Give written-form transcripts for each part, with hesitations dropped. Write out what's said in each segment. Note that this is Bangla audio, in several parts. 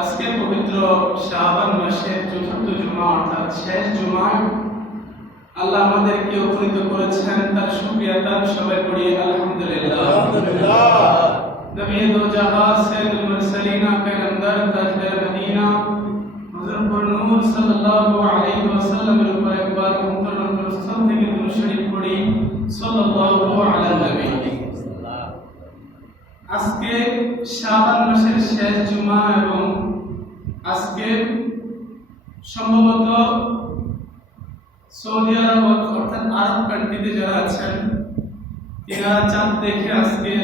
আজকে পবিত্র শাবান মাসের চতুর্থ জুমা অর্থাৎ শেষ জুমায় আল্লাহ আমাদেরকে উপনীত করেছেন, তার শুকরিয়া তার সবাই পড়ি আলহামদুলিল্লাহ। নবী দো জাহান সাইয়্যিদুল মুরসালিন পয়গম্বর তাজদার মদিনা হুজুর পর নূর সাল্লাল্লাহু আলাইহি ওয়াসাল্লামের উপর একবার মুহতরম প্রস্থান থেকে দুরূদ শরীফ পড়ি সাল্লাল্লাহু আলা নবী। আজকে শাবান মাসের শেষ জুমা এবং আজকে সম্ভবত সৌদি আরব অর্থাৎ আরব কান্ট্রিতে যারা আছেন এরা চাঁদ দেখে আজকে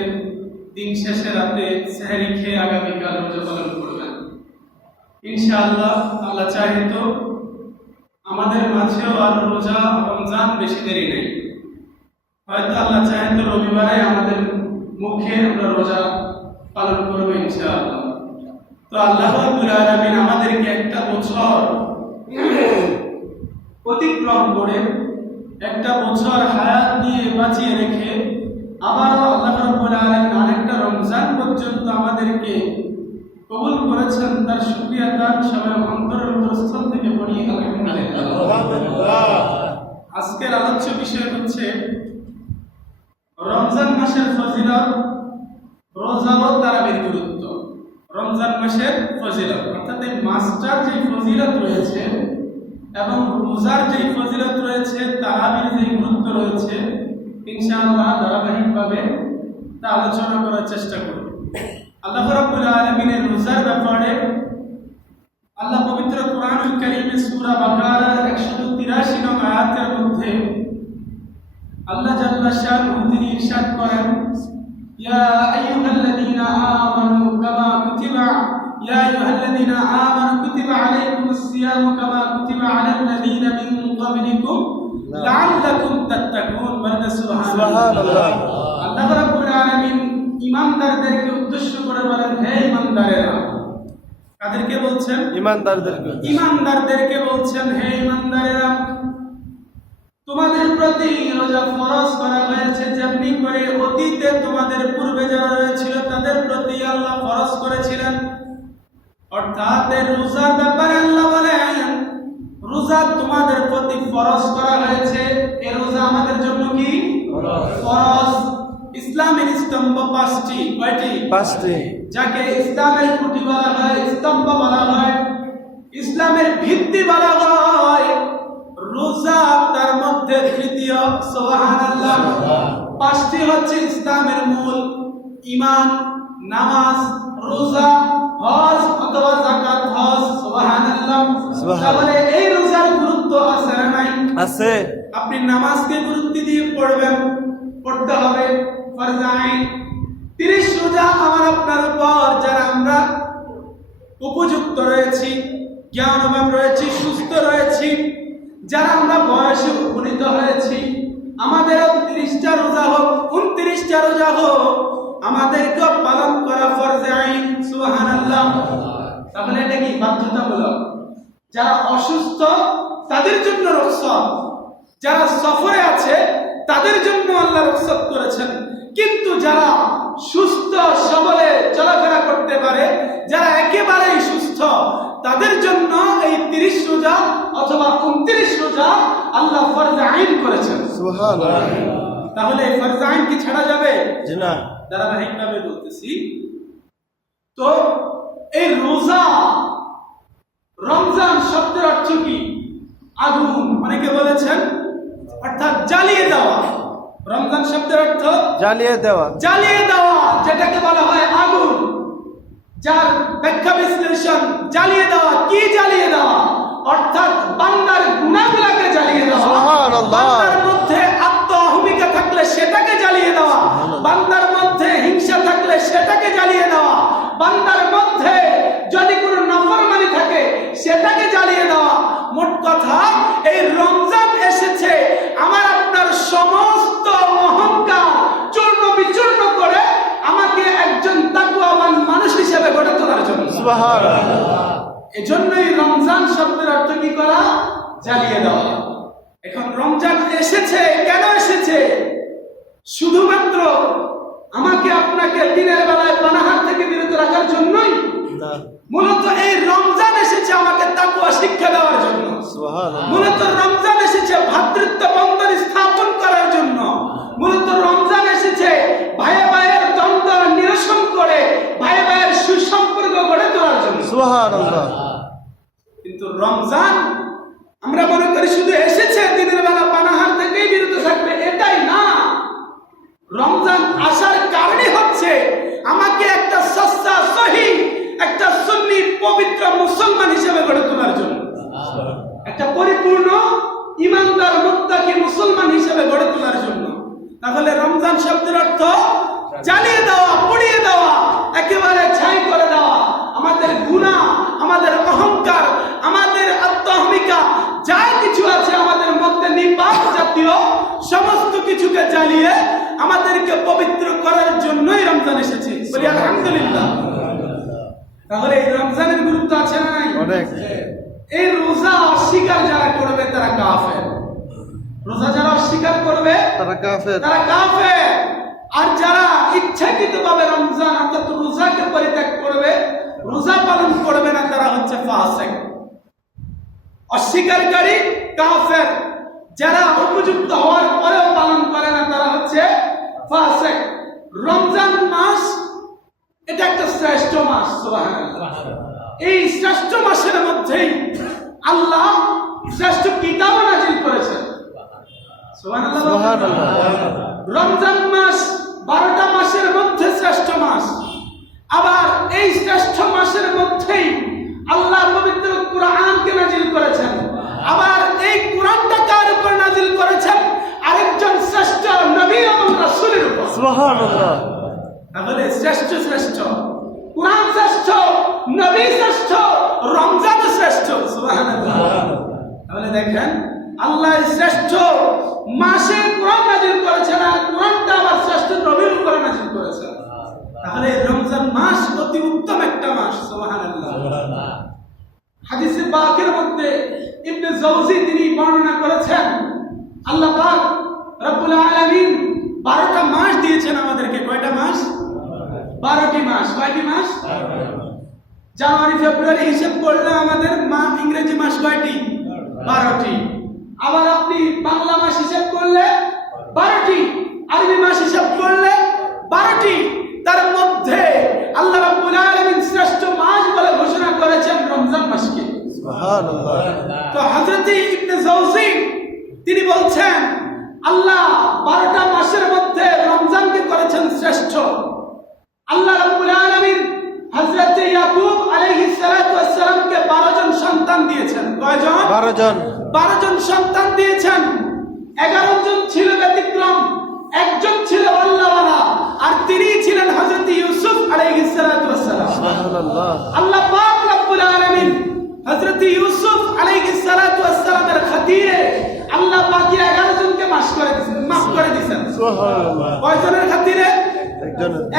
দিন শেষে রাতে সেহরি খেয়ে আগামীকাল রোজা পালন করবেন ইনশাআল্লাহ। আল্লাহ চাহে তো আমাদের মাঝেও আর রোজা রমজান বেশি দেরি নেই, হয়তো আল্লাহ চাহে তো রবিবারে আমাদের মুখে আমরা রোজা পালন করবো ইনশাআল্লাহ। তো আল্লাহ রাব্বুল আলামিন আমাদেরকে একটা বছর অতিক্রম করে একটা বছর হায়াত দিয়ে বাঁচিয়ে রেখে আবারও আল্লাহ রাব্বুল আলামিন আরেকটা রমজান পর্যন্ত আমাদেরকে কবুল করেছেন, তার শুকরিয়া তার সবাই অন্তরের অন্তঃস্থল থেকে পড়ি আলহামদুলিল্লাহ। আজকের আলোচ্য বিষয় হচ্ছে রমজান মাসের ফজিলত, রোজা ও তারাবির গুরুত্ব। রমজান মাসের ফজিলত অর্থাৎ এই মাসটার যে ফজিলত রয়েছে এবং রোজার যে ফজিলত রয়েছে, তারাবির যে গুরুত্ব রয়েছে, ইনশাআল্লাহ ধারাবাহিকভাবে তা আলোচনা করার চেষ্টা করব। আল্লাহ রাব্বুল আলামিনের রোজার ব্যাপারে আল্লাহ পবিত্র কোরআনুল কারীমে সূরা বাকারার 183 নং আয়াতের মধ্যে আল্লাহ জাল্লা শানুহু তিনি ইরশাদ করেন, ইয়া আইয়ুহাল্লাযীনা আমানু কামা কুতিবা আলাইকুমুস সিয়ামু কামা কুতিবা আলাল লাযীনা মিন ক্বাবলিকুম লাআল্লাকুম তাত্তাকুন। বলেন সুবহানাল্লাহ। আল্লাহ রাব্বুল আলামিন ঈমানদারদেরকে উদ্দেশ্য করে বলেন, হে ঈমানদারেরা। কাদেরকে বলছেন? ঈমানদারদেরকে বলছেন, হে ঈমানদারেরা, তোমাদের প্রতি রোজা ফরজ করা হয়েছে যেমনি করে অতীতে তোমাদের পূর্বে যারা রয়েছিল তাদের প্রতি আল্লাহ ফরজ করেছিলেন। অর্থাৎ এই রোজার ব্যাপারে আল্লাহ বলেন, রোজা তোমাদের প্রতি ফরজ করা হয়েছে। এই রোজা আমাদের জন্য কি ফরজ? ইসলামের স্তম্ভ পাঁচটি। কয়টি? পাঁচটি। যাকে ইসলামের খুঁটি বলা হয়, স্তম্ভ বলা হয়, ইসলামের ভিত্তি বলা হয়, রোজা তার মধ্যে তৃতীয়। সুবহানাল্লাহ। পাঁচটি হচ্ছে ইসলামের মূল: ঈমান, নামাজ, রোজা, হজ অথবা যাকাত, হজ। সুবহানাল্লাহ। তাহলে এই রোজার গুরুত্ব আছে না নাই? আছে। আপনি নামাজকে গুরুত্ব দিয়ে পড়তে হবে, ফরজ আইন। 30 রোজা আমার আপনার উপর, যারা আমরা উপযুক্ত রয়েছি, জ্ঞানবান রয়েছি, সুস্থ রয়েছি, যারা আমরা বয়সে উপনীত হয়েছি, আমাদেরও 30টা রোজা হোক, 29টা রোজা হোক, আমাদেরকে পালন করা ফরজ আইন। সুবহানাল্লাহ। তাহলে এটা কি বাধ্যতামূলক? যারা অসুস্থ তাদের জন্য রুখসত, যারা সফরে আছে তাদের জন্য আল্লাহ রুখসত করেছেন। কিন্তু যারা সুস্থ সবলে চলাফেরা করতে পারে, যারা একেবারেই সুস্থ, তাদের জন্য এই 30 রোজা অথবা 29 রোজা আল্লাহ ফরজ আইন করেছেন। সুবহানাল্লাহ। তাহলে এই ফরজ আইন কি ছাড়া যাবে? জি না। ধারাবাহিকভাবে বলতেছি। তো এই রোজা, রমজান শব্দের অর্থ কি? আগুন। অনেকে বলেছেন অর্থাৎ জ্বালিয়ে দেওয়া। রমজান শব্দের অর্থ জ্বালিয়ে দেওয়া, জ্বালিয়ে দেওয়া, যেটাকে বলা হয় আগুন। যার ব্যাখ্যা বিশ্লেষণ জ্বালিয়ে দেওয়া। কি জ্বালিয়ে দেওয়া? অর্থাৎ বান্দার গুনাহগুলোকে জ্বালিয়ে দেওয়া। সুবহানাল্লাহ। বান্দার মধ্যে আত্ম-অহমিকা থাকলে সেটাকে জ্বালিয়ে দেওয়া। বান্দার মধ্যে হিংসা থাকলে সেটাকে জ্বালিয়ে দেওয়া। বান্দার মধ্যে যদি কোনো নাফরমানি থাকে সেটাকে জ্বালিয়ে দেওয়া। মোট কথা, এই রমজান এসেছে আমার আপনার সমস্ত অহংকার চূর্ণ বিচূর্ণ করে আমাকে একজন তাকওয়াবান মানুষ হিসেবে গড়ে তোলার জন্য। সুবহানাল্লাহ। এজন্যই রমজান শব্দের অর্থ কি করা? জ্বালিয়ে দেওয়া। এখন রমজান এসেছে, কেন এসেছে? শুধুমাত্র আমাকে আপনাকে দিনের বেলায় পানাহার থেকে বিরত রাখার জন্যই? মূলত এই রমজান এসেছে আমাকে তাকওয়া শিক্ষা দেওয়ার জন্য। সুবহানাল্লাহ। মূলত রমজান এসেছে ভ্রাতৃত্ব বন্ধন স্থাপন করার জন্য। মূলত রমজান এসেছে ভাই ভাইয়ের দ্বন্দ্ব নিরসন করে ভাই ভাইয়ের সুসম্পর্ক গড়ে তোলার জন্য। সুবহানাল্লাহ। কিন্তু রমজান আমরা মনে করি শুধু এসেছে দিনের বেলা পানাহার থেকেই বিরত থাকবে, এটাই না। রমজান আসার কারণে হচ্ছে আমাকে একটা সস্তা সহি, একটা সুন্নি পবিত্র মুসলমান হিসেবে গড়ে তোলার জন্য, একটা পরিপূর্ণ ইমানদার মুত্তাকি মুসলমান হিসেবে গড়ে তোলার জন্য। তাহলে রমজান শব্দের অর্থ জ্বালিয়ে দেওয়া, পুড়িয়ে দেওয়া, একেবারে ছাই করে দেওয়া। আমাদের গুনাহ, আমাদের অহংকার, আমাদের আত্মহমিকা যা কিছু আছে আমাদের মধ্যে নিপাত জাতীয় সমস্ত কিছুকে জ্বালিয়ে আমাদেরকে পবিত্র করার জন্যই রমজান এসেছে। বলি আলহামদুলিল্লাহ। তাহলে এই রমজানের গুরুত্ব আছে না নাই? অনেক। এই রোজা অস্বীকার যারা করবে তারা কাফের। রোজা যারা অস্বীকার করবে তারা কাফের। তারা কাফের। আর যারা ইচ্ছাকৃতভাবে রমজান অর্থাৎ রোজাকে পরিত্যাগ করবে, রোজা পালন করবে না, তারা হচ্ছে ফাসিক, অস্বীকারী, কাফের। যারা উপযুক্ত হওয়ার পরেও পালন করে না তারা হচ্ছে ফাসিক। রমজান মাস এটা একটা শ্রেষ্ঠ মাস। সুবহানাল্লাহ। এই শ্রেষ্ঠ মাসের মধ্যেই আল্লাহ শ্রেষ্ঠ কিতাব নাযিল করেছেন। সুবহানাল্লাহ। সুবহানাল্লাহ। রমজান মাস 12টা মাসের মধ্যে শ্রেষ্ঠ মাস। আবার এই শ্রেষ্ঠ মাসের মধ্যেই আল্লাহ পবিত্র কুরআনকে নাযিল করেছেন। আবার এই কুরআনটা কার উপর নাযিল করেছেন? আরেকজন শ্রেষ্ঠ নবী এবং রাসূলের উপর। সুবহানাল্লাহ। তাহলে শ্রেষ্ঠ শ্রেষ্ঠ, কুরআন শ্রেষ্ঠ, নবী শ্রেষ্ঠ, রমজান শ্রেষ্ঠ। সুবহানাল্লাহ। তাহলে দেখেন আল্লাহ শ্রেষ্ঠ মাসে কুরআন নাযিল করেছেন, আর কুরআনটা আবার শ্রেষ্ঠ নবীর উপরে নাযিল করেছেন। তাহলে রমজান মাস অতি উত্তম একটা মাস। সুবহানাল্লাহ। হাদিসে পাকের মধ্যে ইবনে জাওজি তিনি বর্ণনা করেছেন, আল্লাহ পাক রব্বুল আলামিন 12টা মাস দিয়েছেন আমাদেরকে। কয়টা মাস? 12টি মাস। কয়টি মাস? জানুয়ারি ফেব্রুয়ারি হিসাব করলে আমাদের ইংরেজি মাস কয়টি? 12টি। আবার আপনি বাংলা মাস হিসাব করলে 12টি, আরবি মাস হিসাব করলে 12টি। তার মধ্যে আল্লাহ রাব্বুল আলামিন শ্রেষ্ঠ মাস বলে ঘোষণা করেছেন রমজান মাসকে। সুবহানাল্লাহ। তো হযরত ইবনে জাওজি তিনি বলছেন আল্লাহ 12টা মাসের মধ্যে রমজানকে করেছেন শ্রেষ্ঠ। আল্লাহ রাব্বুল আলামিন হযরত ইয়াকুব আলাইহিস সালাতু ওয়াস সালামকে 12 জন সন্তান দিয়েছেন। কয়জন? 12 জন। 12 জন সন্তান দিয়েছেন। 11 জন ছিল ব্যতিক্রম, একজন ছিল আল্লাহওয়ালা, আর তিনি ছিলেন হযরত ইউসুফ আলাইহিস সালাতু ওয়াস সালাম। সুবহানাল্লাহ। আল্লাহ পাক রব্বুল আলামিন হযরত ইউসুফ আলাইহিস সালাতু ওয়াস সালামের খাতিরে আল্লাহ পাক 11 জনকে মাফ করে দিয়েছেন। সুবহানাল্লাহ। কয়জনের খাতিরে?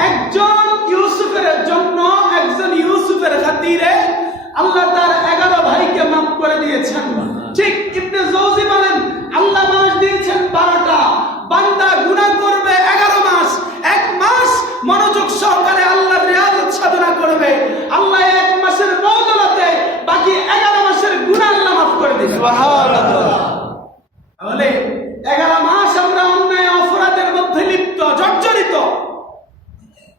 একজন ইউসুফের জন্য, একজন ইউসুফের খাতিরে আল্লাহ তার 11 ভাইকে মাফ করে দিয়েছেন। ঠিক ইবনে জাওজি বলেন আল্লাহ মাস দিয়েছেন 12টা, বান্দা গুনাহ করবে 11 মাস। এক মাস মনোযোগ সহকারে আল্লাহর রিয়াজত সাধনা করবে, আল্লাহ এক মাসের বদৌলতে বাকি 11 মাসের গুনাহ আল্লাহ মাফ করে দিবেন। সুবহানাল্লাহ। তাহলে 11 মাস আমরা অন্যায় অপরাধের মধ্যে লিপ্ত, জর্জরিত।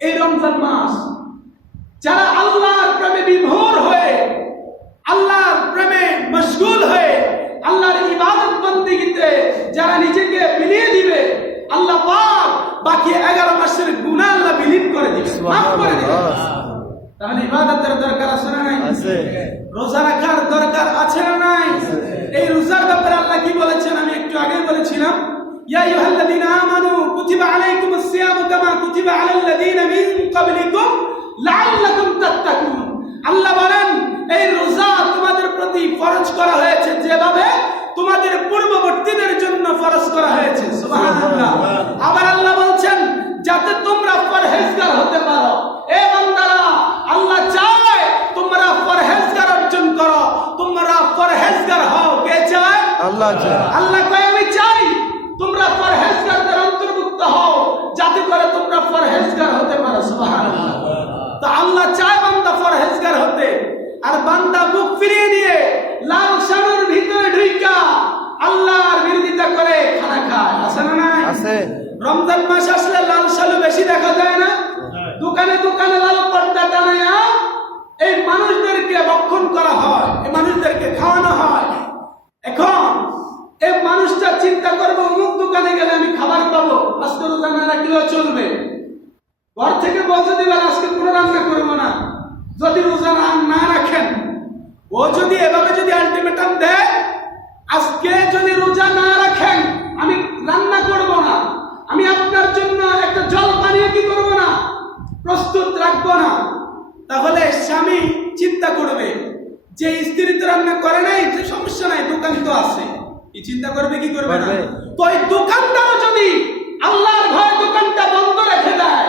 এই রমজান মাস যারা আল্লাহর প্রেমে বিভোর হয়ে, আল্লাহর প্রেমে মশগুল হয়ে, আল্লাহর ইবাদত বন্দেগীতে যারা নিজেকে বিলিয়ে দিবে, আল্লাহ পাক বাকি 11 মাসের গুনাহ আল্লাহ বিলীন করে দিবেন, মাফ করে দিবেন। তাহলে ইবাদতের দরকার আছে না নাই? আছে। রোজা রাখার দরকার আছে না নাই? এই রোজার ব্যাপারে আল্লাহ কি বলেছেন আমি একটু আগে বলেছিলাম, ইয়া আইয়ুহাল্লাযীনা আমানু কুতিবা আলাইকুমুস সিয়ামু কামা কুতিবা আলাল লাযীনা মিন ক্বাবলিকুম লাআল্লাকুম তাত্তাকুন। আল্লাহ বলেন এই রোজা তোমাদের প্রতি ফরজ করা হয়েছে যেভাবে তোমাদের পূর্ববর্তীদের জন্য ফরজ করা হয়েছে। সুবহানাল্লাহ। আবার আল্লাহ বলছেন যাতে তোমরা পরহেজগার হতে পারো। এ বান্দারা, আল্লাহ চায় তোমরা পরহেজগার অর্জন করো, তোমরা পরহেজগার হও। কে চায়? আল্লাহ চায়। আল্লাহ কয় আমি চাই তোমরা পরহেজগারদের অন্তর্ভুক্ত হও যাতে করে তোমরা পরহেজগার হতে পারো। সুবহানাল্লাহ। তো আল্লাহ চায় বান্দা পরহেজগার হতে, আর বান্দা মুখ ফিরিয়ে নিয়ে লাল সানুর ভিতরে ঢুইকা আল্লাহর বিরোধিতা করে খানা খায়। আছে না নাই? আছে। রমজান মাস আসলে লাল সালু বেশি দেখা যায় না? দোকানে দোকানে লাল পর্দা টানায়া এই মানুষদেরকে ভক্ষণ করা হয়, এই মানুষদেরকে খাওয়ানো হয়। এখন এই মানুষটা চিন্তা করবো অমুক দোকানে গেলে আমি খাবার পাবো, আজকে রোজা না রাখলেও চলবে। ঘর থেকে বলতে দিবেন আজকে কোনো রান্না করবো না যদি রোজা না রাখেন। ও যদি এভাবে যদি আলটিমেটাম দেয় আজকে যদি রোজা না রাখেন আমি রান্না করব না, আমি আপনার জন্য একটা জল পানীয় কি করব না, প্রস্তুত রাখবো না, তাহলে স্বামী চিন্তা করবে যে স্ত্রী তো রান্না করে নাই, যে সমস্যা নাই, দোকান তো আছে। কি চিন্তা করবে কি করবে না? তো এই দোকানটাও যদি আল্লাহর ভয়ে দোকানটা বন্ধ রেখে দেয়,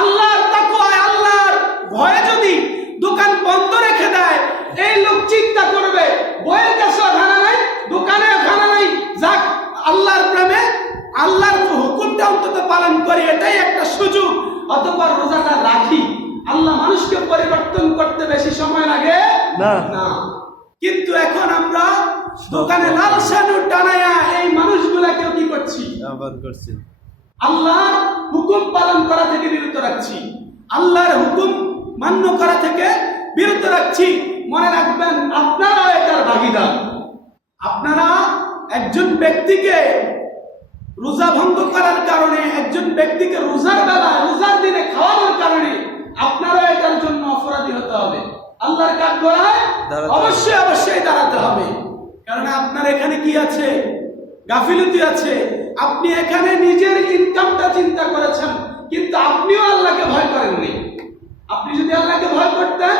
আল্লাহর তাকওয়ায় আল্লাহর ভয়ে যদি দোকান বন্ধ রেখে দেয়, এই লোক চিন্তা করবে বইয়ের কাছে খানা নাই, দোকানে খানা নাই, যাক আল্লাহর প্রেমে আল্লাহর হুকুমটা অন্তত পালন করি, এটাই একটা সুযোগ, অথবা রোজাটা রাখি। আল্লাহ মানুষকে পরিবর্তন করতে বেশি সময় লাগে না। কিন্তু এখন আমরা দোকানে লাল শানু টানায়া এই মানুষগুলাকেও কি করছি? আবার করছি। আল্লাহর হুকুম পালন করা থেকে বিরত রাখছি, আল্লাহর হুকুম মান্য করা থেকে বিরত রাখছি। মনে রাখবেন আপনারা এটার ভাগীদার। আপনারা একজন ব্যক্তিকে রোজা ভঙ্গ করার কারণে, একজন ব্যক্তিকে রোজার বেলা রোজার দিনে খাওয়ানোর কারণে আপনারা এটার জন্য অপরাধী হতে হবে। আল্লাহর কাঠগড়ায় অবশ্যই দাঁড়াতে হবে। কারণ আপনার এখানে কি আছে? গাফিলতি আছে। আপনি এখানে নিজের ইনকামটা চিন্তা করেছেন, কিন্তু আপনিও আল্লাহকে ভয় করেননি। আপনি যদি আল্লাহকে ভয় করতেন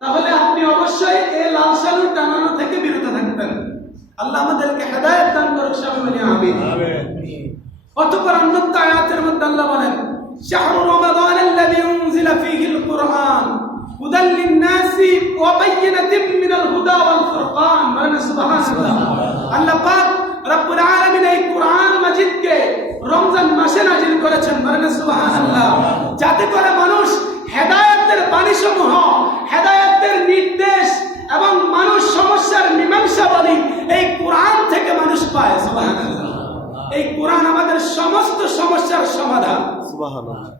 তাহলে আপনি অবশ্যই এই লাল সালু টানানো থেকে বিরত থাকতেন। আল্লাহ আমাদেরকে হেদায়েত দান করুক, সবাই বলি আমিন। অতঃপর অন্যত আয়াতের মধ্যে আল্লাহ বলেন শাহরু রমাদান আল্লাযী উনজিলা ফীহিল কুরআন হুদাল লিন-নাসি ওয়া বায়িনাতিন মিনাল হুদা ওয়াল ফুরকান। বলেন সুবহানাল্লাহ। আল্লাহ পাক রব্বুল আলামিন এই কুরআন মাজিদকে রমজান মাসে নাজিল করেছেন। বলেন সুবহানাল্লাহ। যাতে করে মানুষ হেদায়েতের বাণীসমূহ, হেদায়েতের নির্দেশ এবং মানুষ সমস্যার মীমাংসা বলি এই কোরআন থেকে মানুষ পায়। সুবহানাল্লাহ। এই কোরআন আমাদের সমস্ত সমস্যার সমাধান। সুবহানাল্লাহ।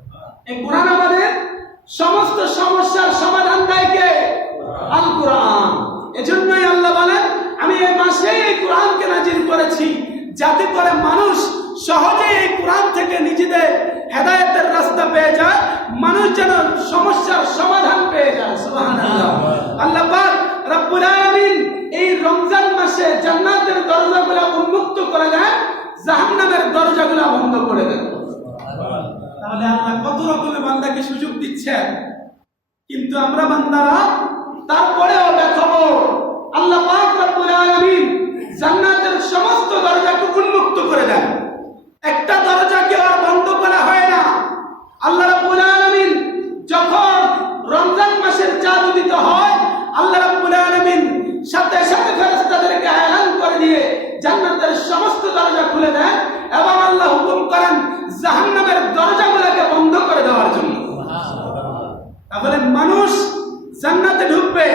এই কোরআন আমাদের সমস্ত সমস্যার সমাধান দেয় কে? আল কোরআন। এজন্যই আল্লাহ বলেন আমি এই মাসে এই কোরআনকে নাজিল করেছি যাতে করে মানুষ সহজে এই কোরআন থেকে নিজেদের হেদায়েতের রাস্তা পেয়ে যায়, মানুষ যেন সমস্যার সমাধান পেয়ে যায়। সুবহানাল্লাহ। আল্লাহ পাক রব্বুল আলামিন এই রমজান মাসে জান্নাতের দরজাগুলো উন্মুক্ত করে দেন, জাহান্নামের দরজাগুলো বন্ধ করে দেন। তাহলে আল্লাহ কত রকমের বান্দাকে সুযোগ দিচ্ছেন, কিন্তু আমরা বান্দারা তারপরেও দেখাবো। আল্লাহ পাক রব্বুল আলামিন জান্নাতের সমস্ত দরজাকে উন্মুক্ত করে দেন, একটা দরজাকে আর বন্ধ করা হয় না। আল্লাহ রাব্বুল আলামিন যখন রমজান মাসের চাঁদ উদিত হয়, আল্লাহ রাব্বুল আলামিন সাথে সাথে ফেরেশতাদেরকে এলান করে দিয়ে জান্নাতের সমস্ত দরজা খুলে দেন এবং আল্লাহ হুকুম করেন জাহান্নামের দরজাগুলোকে বন্ধ করে দেওয়ার জন্য। তাহলে মানুষ জান্নাতে ঢুকবে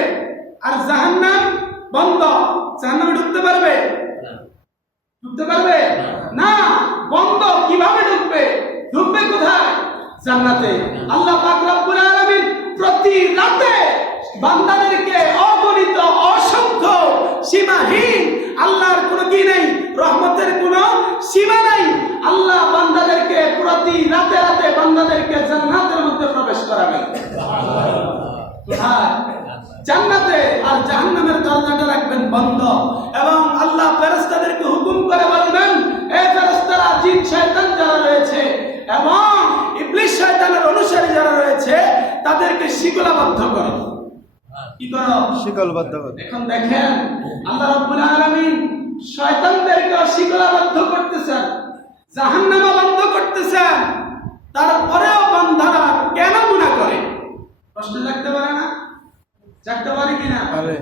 আর জাহান্নাম বন্ধ, জাহান্নামে ঢুকতে পারবে? ঢুকতে পারবে না। বন্ধ। কিভাবে ঢুকবে? ঢুকবে কোথায়? জান্নাতে। আল্লাহ পাক রব্বুল আলামিন প্রতি রাতে বান্দাদেরকে অগণিত অসংখ্য সীমাহীন, আল্লাহর কোনো কি নেই, রহমতের কোনো সীমা নাই। আল্লাহ বান্দাদেরকে প্রতি রাতে রাতে বান্দাদেরকে জান্নাতের মধ্যে প্রবেশ করাবেন। কোথায়? জান্নাতে। আর জাহান্নামের দরজাটা রাখবেন বন্ধ। এবং আল্লাহ ফেরেশতাদেরকে হুকুম করে বলবেন, এই ফেরেশতারা, জিন শয়তান যারা রয়েছে এবং ইবলিস শয়তানের অনুসারী যারা রয়েছে তাদেরকে শিকলাবদ্ধ করো। কি করো? শিকলবদ্ধ করো। এখন দেখেন আল্লাহ রাব্বুল আলামিন শয়তানদেরকে শিকলাবদ্ধ করতেছেন, জাহান্নামে বন্ধ করতেছেন। তারপরেও বান্দারা কেন গুনাহ করে? প্রশ্ন জাগতে পারে না? জাগতে পারে কিনা? আরে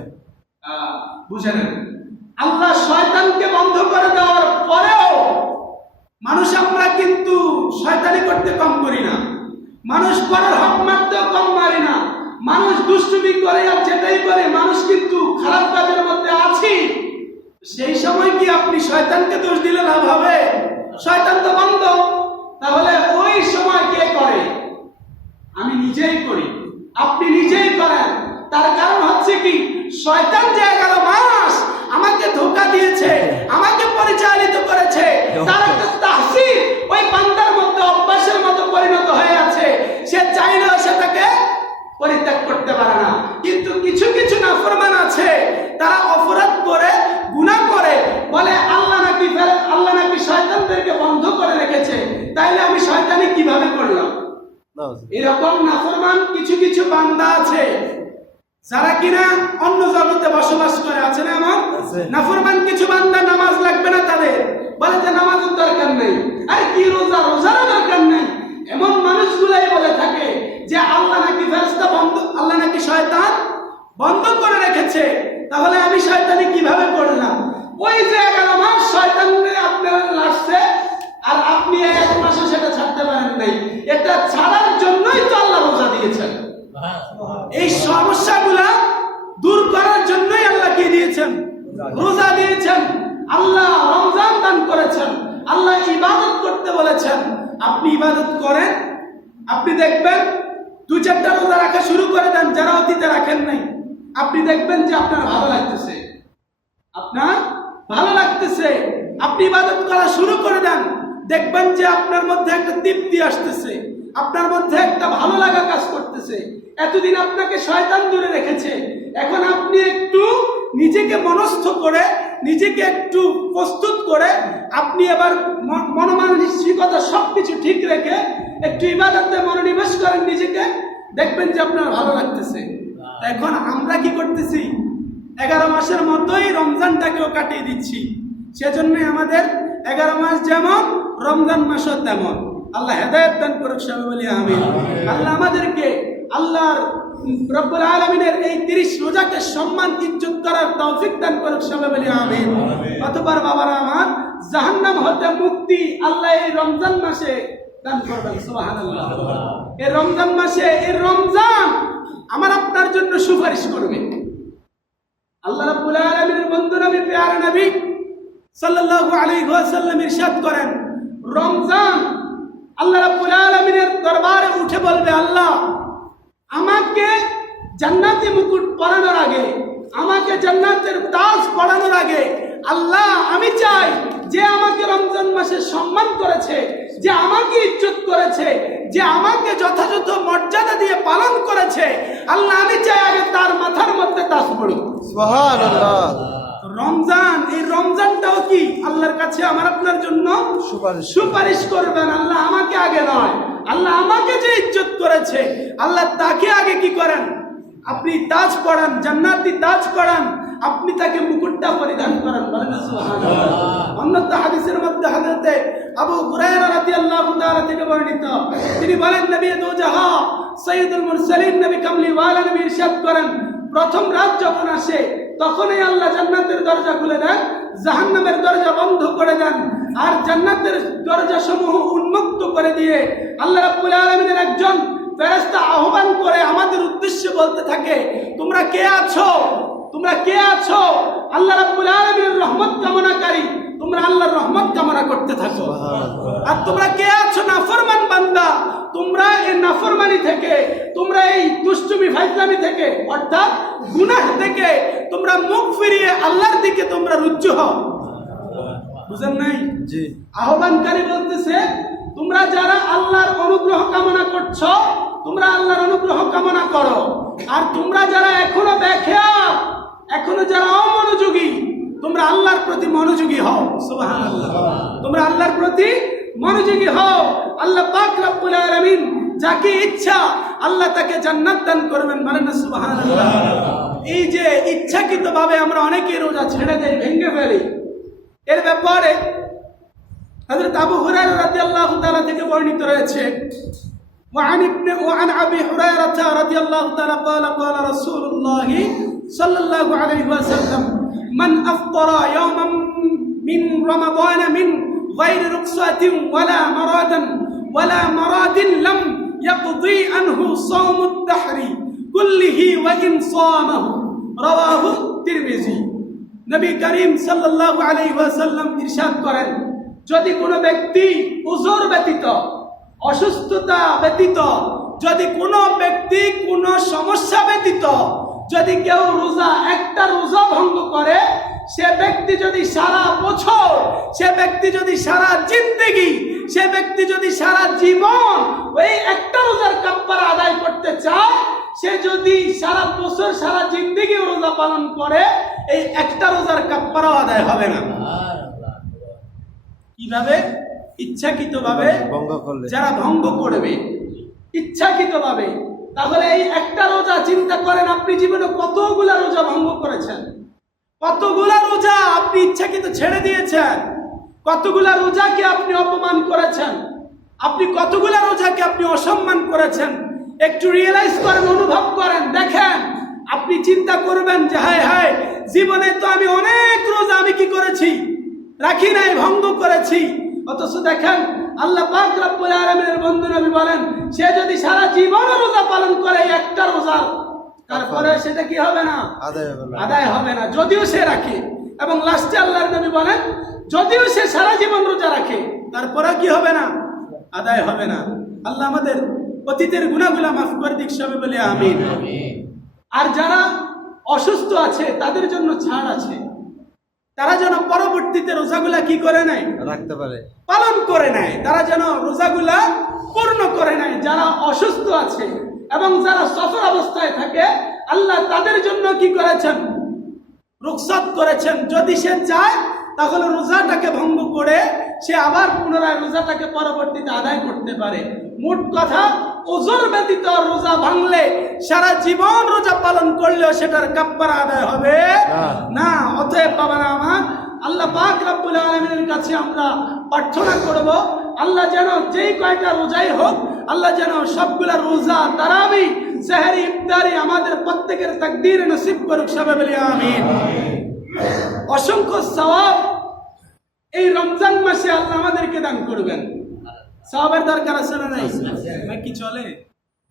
বুঝে নেন, আল্লাহ শয়তানকে বন্ধ করে দেওয়ার পরেও মানুষ আমরা কিন্তু শয়তানি করতে কম করি না, মানুষ পরের হক মারতেও কম মারি না, মানুষ দুষ্টুমি করে আর যেটাই করে, মানুষ কিন্তু খারাপ কাজের মধ্যে আছি। সেই সময় কি আপনি শয়তানকে দোষ দিলে লাভ হবে? শয়তান তো বন্ধ। তাহলে ওই সময় কে করে? আমি নিজেই করি, আপনি নিজেই করেন। তার কারণ হচ্ছে কি, শয়তান যে 11 মাস আমাকে ধোঁকা দিয়েছে, আমাকে পরিচালিত করেছে, তার একটা তাহসিল ওই বান্দার মধ্যে অভ্যাসের মতো পরিণত হয়ে আছে। সে চাইলেও সেটাকে পরিত্যাগ করতে পারে না। কিন্তু কিছু কিছু নাফরমান আছে, তারা অপরাধ করে, গুনাহ করে, বলে আল্লাহ নাকি শয়তানদেরকে বন্ধ করে রেখেছে, তাইলে আমি শয়তানি কিভাবে করলাম? এরকম নাফরমান কিছু কিছু বান্দা আছে যারা কিনা অন্য জগতে বসবাস করে। আছে না এমন নাফরমান কিছু বান্দা? নামাজ লাগবে না তাদের, বলে যে নামাজের দরকার নেই, আর কি রোজারও দরকার নেই। এমন মানুষগুলাই বলে থাকে যে আল্লাহ নাকি ফেরেশতা বন্ধ, আল্লাহ নাকি শয়তান বন্ধ করে রেখেছে, তাহলে আমি শয়তানি কিভাবে করলাম? ওই যে 11 মাস শয়তানকে আপনার লাগছে, আর আপনি 1 মাসে সেটা ছাড়তে পারেন নাই। এটা ছাড়ার জন্যই তো আল্লাহ রোজা দিয়েছেন। এই সমস্যাগুলা দূর করার জন্যই আল্লাহ কি দিয়েছেন? রোজা দিয়েছেন। আল্লাহ রমজান দান করেছেন, আল্লাহ ইবাদত করতে বলেছেন। আপনি ইবাদত করেন, আপনি দেখবেন 2-4টা রোজা রাখা শুরু করে দেন যারা অতীতে রাখেন নাই, আপনি দেখবেন যে আপনার ভালো লাগতেছে, আপনার ভালো লাগতেছে। আপনি ইবাদত করা শুরু করে দেন, দেখবেন যে আপনার মধ্যে একটা তৃপ্তি আসতেছে, আপনার মধ্যে একটা ভালো লাগা কাজ করতেছে। এতদিন আপনাকে শয়তান দূরে রেখেছে, এখন আপনি একটু নিজেকে মনস্থ করে, নিজেকে একটু প্রস্তুত করে, আপনি এবার মনমানসিকতা সবকিছু ঠিক রেখে একটু ইবাদতে মনোনিবেশ করেন নিজেকে, দেখবেন যে আপনার ভালো লাগতেছে। এখন আমরা কি করতেছি? 11 মাসের মতোই রমজানটাকেও কাটিয়ে দিচ্ছি। সেজন্যই আমাদের 11 মাস যেমন, রমজান মাসও তেমন। আল্লাহ হেদায়েত দান করুক, সবাই বলি আমিন। আল্লাহ আমাদেরকে আল্লাহর রব্বুল আলামিনের এই 30 রোজাকে সম্মান ইজ্জত করার তৌফিক দান করুক, সবাই বলি আমিন। অতঃপর বাবারা আমার, জাহান্নাম হতে মুক্তি আল্লাহ এই রমজান মাসে দান করবেন। সুবহানাল্লাহ। এই রমজান মাসে, এই রমজান আমার আপনার জন্য সুপারিশ করবে। আল্লাহ রাব্বুল আলামিনের বন্ধু নবী, প্যারা নবী সাল্লাল্লাহু আলাইহি ওয়াসাল্লাম ইরশাদ করেন, রমজান আল্লাহ রাব্বুল আলামিনের দরবারে উঠে বলবে, আল্লাহ আমাকে জান্নাতি মুকুট পরানোর আগে, আমাকে জান্নাতের তাজ পরানোর আগে, আল্লাহ আমি চাই যে আমাকে রমজান মাসে সম্মান করেছে, যে আমাকে ইজ্জত করেছে, যে আমাকে যথাযথ মর্যাদা দিয়ে পালন করেছে, আল্লাহ আমি চাই আগে তার মাথার মধ্যে তাজ পড়ুক। সুবহানাল্লাহ। রমজান, এই রমজানটাও কি আল্লাহর কাছে আমার আপনার জন্য সুপারিশ করবেন। আল্লাহ আমাকে আগে নয়, আল্লাহ আমাকে যে ইজ্জত করেছে, আল্লাহ তাকে আগে কি করেন? আপনি তাজ পড়ান, জান্নাতি তাজ পড়ান, আপনি তাকে মুকুটটা পরিধান করেন। বলেন সুবহানাল্লাহ। অন্যথা হাদিসের মধ্যে হযরতে আবু হুরায়রা রাদিয়াল্লাহু তাআলা থেকে বর্ণিত, তিনি বলেন, নবী দো জাহাঁ সাইয়্যিদুল মুরসালিন নবী কামলিওয়ালা নবী ইরশাদ করেন, প্রথম রাত যখন আসে তখনই আল্লাহ জান্নাতের দরজা খুলে দেন, জাহান্নামের দরজা বন্ধ করে দেন, আর জান্নাতের দরজা সমূহ উন্মুক্ত করে দিয়ে আল্লাহ রাব্বুল আলামিনের একজন ফেরেশতা আহ্বান করে আমাদের উদ্দেশ্যে বলতে থাকে, তোমরা কে আছো? তোমরা কে আছো? আল্লাহ রাব্বুল আলামিনের রহমত কামনাকারী, তোমরা আল্লাহর রহমত কামনা করতে থাকো। আর তোমরা কে আছো? নাফরমান বান্দা, তোমরা এই নাফরমানি থেকে, তোমরা এই দুষ্টুমি ফাইজলামি থেকে, অর্থাৎ গুনাহ থেকে তোমরা মুখ ফিরিয়ে আল্লাহর দিকে তোমরা রুজু হও। বুঝেন নাই? জি। আহ্বানকারী বলতেছে, তোমরা যারা আল্লাহর অনুগ্রহ কামনা করছো, তোমরা আল্লাহর অনুগ্রহ কামনা করো। আর তোমরা যারা এখনো বেখেয়াল, এখনো যারা অমনোযোগী, তোমরা আল্লাহর প্রতি মনোযোগী হও। সুবহানাল্লাহ। তোমরা আল্লাহর প্রতি মনোযোগী হও। আল্লাহ পাক রব্বুল আলামিন যাকে ইচ্ছা আল্লাহ তাকে জান্নাত দান করবেন, বলেন না সুবহানাল্লাহ। এই যে ইচ্ছাকৃতভাবে আমরা অনেকেই রোজা ছেড়ে দেই, ভেঙে ফেলি, এর ব্যাপারে হযরত আবু হুরায়রা রাদিয়াল্লাহু তাআলা থেকে বর্ণিত রয়েছে, وعن أبي هريرة رضي الله تعالى قال قال رسول الله صلى الله عليه وسلم من أفطر يوما من رمضان من غير رخصة ولا مراد لم يقضي عنه صوم الدهر كله وإن صامه رواه الترمذي। নবী করিম সাল্লাল্লাহু আলাইহি ওয়াসাল্লাম ইরশাদ করেন, যদি কোনো ব্যক্তি উযর ব্যতীত, অসুস্থতা ব্যতীত, যদি কোনো ব্যক্তি কোনো সমস্যা ব্যতীত যদি কেউ রোজা, একটা রোজা ভঙ্গ করে, সে ব্যক্তি যদি সারা বছর, সে ব্যক্তি যদি সারা জিন্দেগি, সে ব্যক্তি যদি সারা জীবন ওই একটা রোজার কাফারা আদায় করতে চায়, সে যদি সারা বছর সারা জিন্দেগি রোজা পালন করে, এই একটা রোজার কাফারা আদায় হবে না। কিভাবে? ইচ্ছাকৃতভাবে যারা ভঙ্গ করবে, ইচ্ছাকৃতভাবে। তাহলে এই একটা রোজা চিন্তা করেন, আপনি জীবনে কতগুলা রোজা ভঙ্গ করেছেন, কতগুলা রোজা আপনি ইচ্ছাকৃত ছেড়ে দিয়েছেন, কতগুলা রোজাকে আপনি অপমান করেছেন, আপনি কতগুলা রোজাকে আপনি অসম্মান করেছেন। একটু রিয়েলাইজ করেন, অনুভব করেন, দেখেন, আপনি চিন্তা করবেন যে হায় হায়, জীবনে তো আমি অনেক রোজা আমি কি করেছি, রাখি নাই, ভঙ্গ করেছি। অথচ দেখেন আল্লাহ পাক রব্বুল আলামিনের বন্ধু নবী বলেন, সে যদি সারা জীবন রোজা পালন করে একটা রোজা, তারপরে সেটা কি হবে না, আদায় হবে না, যদিও সে রাখে। এবং লাস্টে আল্লাহর নবী বলেন, যদিও সে সারা জীবন রোজা রাখে, তারপরে কি হবে না, আদায় হবে না। আল্লাহ আমাদের অতীতের গুনাহগুলো মাফ করে দিক, সবে বলে আমিন। আর যারা অসুস্থ আছে তাদের জন্য ছাড় আছে, তারা যেন পরবর্তীতে রোজাগুলা কি করে নেয়, রাখতে পারে, পালন করে নেয়, তারা যেন রোজাগুলা পূর্ণ করে নেয়। যারা অসুস্থ আছে এবং যারা সফর অবস্থায় থাকে, আল্লাহ তাদের জন্য কি করেছেন, রুখসত করেছেন। যদি সে চায় তাহলে রোজাটাকে ভঙ্গ করে সে আবার পুনরায় রোজাটাকে পরবর্তীতে আদায় করতে পারে। মোট কথা, ওজর ব্যতীত রোজা ভাঙলে, সারা জীবন রোজা পালন করলেও সেটার কাফারা আদায় হবে না। অতএব বাবারা আমার, আল্লাহ পাক রব্বুল আলামিনের কাছে আমরা প্রার্থনা করব, আল্লাহ যেন যেই কয়টা রোজাই হোক, আল্লাহ যেন সবগুলা রোজা, তারাবি, সেহরি, ইফতারি আমাদের প্রত্যেকের তাকদীরে নসিব করুক, সবাই বলি আমিন। অসংখ্য সওয়াব এই রমজান মাসে আল্লাহ আমাদেরকে দান করবেন। সওয়াবের দরকার আছে না নাই? নাকি চলে?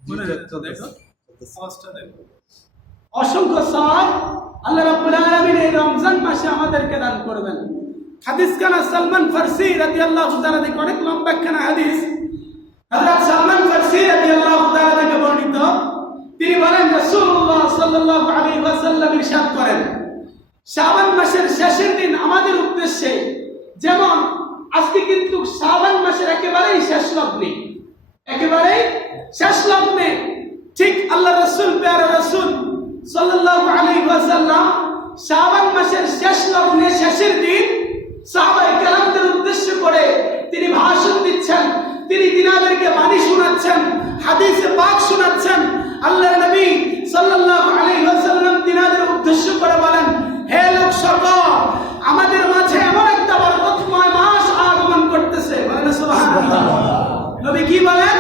মনে রাখো, দেখো আওয়াজটা দেখো। অসংখ্য সওয়াব আল্লাহ রাব্বুল আলামিন এই রমজান মাসে আমাদেরকে দান করবেন। হাদিস কানা সালমান ফারসি রাদিয়াল্লাহু তাআলা থেকে, অনেক লম্বা একখানা হাদিস, হযরত সালমান ফারসি রাদিয়াল্লাহু তাআলা থেকে বর্ণিত। তিনি বলেন, রাসূলুল্লাহ সাল্লাল্লাহু আলাইহি ওয়াসাল্লাম ইরশাদ করেন, শাবান মাসের শেষের দিন আমাদের উদ্দেশ্যে, যেমন আজকে কিন্তু শাবান মাসের একেবারেই শেষ লগ্নে, একেবারেই শেষ লগ্নে, ঠিক আল্লাহ রাসূল, প্যারা রাসূল সাল্লাল্লাহু আলাইহি ওয়াসাল্লাম শাবান মাসের শেষ লগ্নে, শেষের দিন সাহাবায়ে কেরামদের উদ্দেশ্য করে তিনি ভাষণ দিচ্ছেন, তিনি তিনাদেরকে বাণী শোনাচ্ছেন, হাদিসে পাক শোনাচ্ছেন। আল্লাহর নবী সাল্লাল্লাহু আলাইহি ওয়াসাল্লাম তিনাদের উদ্দেশ্য করে বলেন, হে লোক সকল, আমাদের মাঝে এমন একটা বরকতময় মাস আগমন করতেছে, বলেন সুবহানাল্লাহ। নবী কি বলেন?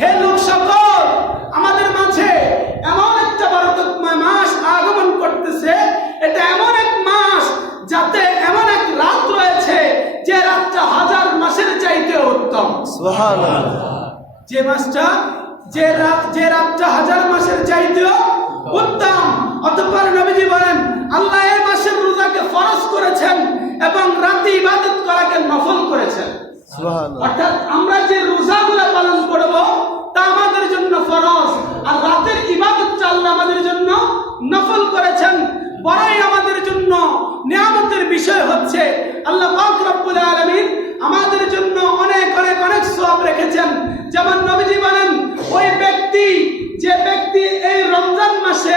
হে লোক সকল, আমাদের মাঝে এমন একটা বরকতময় মাস আগমন করতেছে, এটা এমন এক মাস যাতে এমন এক রাত রয়েছে যে রাতটা হাজার মাসের চাইতে উত্তম, সুবহানাল্লাহ। যে মাসটা, যে রাতটা হাজার মাসের চাইতেও উত্তম। অতঃপর নবীজি বলেন, আল্লাহ এই মাসের রোজাকে ফরজ করেছেন এবং রাতে ইবাদত করাকে নফল করেছেন, সুবহানাল্লাহ। অর্থাৎ আমরা যে রোজাগুলো পালন করব তা আমাদের জন্য ফরজ, আর রাতের ইবাদতটা আল্লাহ আমাদের জন্য নফল করেছেন। বড়ই আমাদের জন্য নিয়ামতের বিষয় হচ্ছে, আল্লাহ পাক রব্বুল আলামিন আমাদের জন্য অনেক অনেক অনেক সওয়াব রেখেছেন। যেমন নবীজি বলেন, ওই ব্যক্তি যে ব্যক্তি এই রমজান মাসে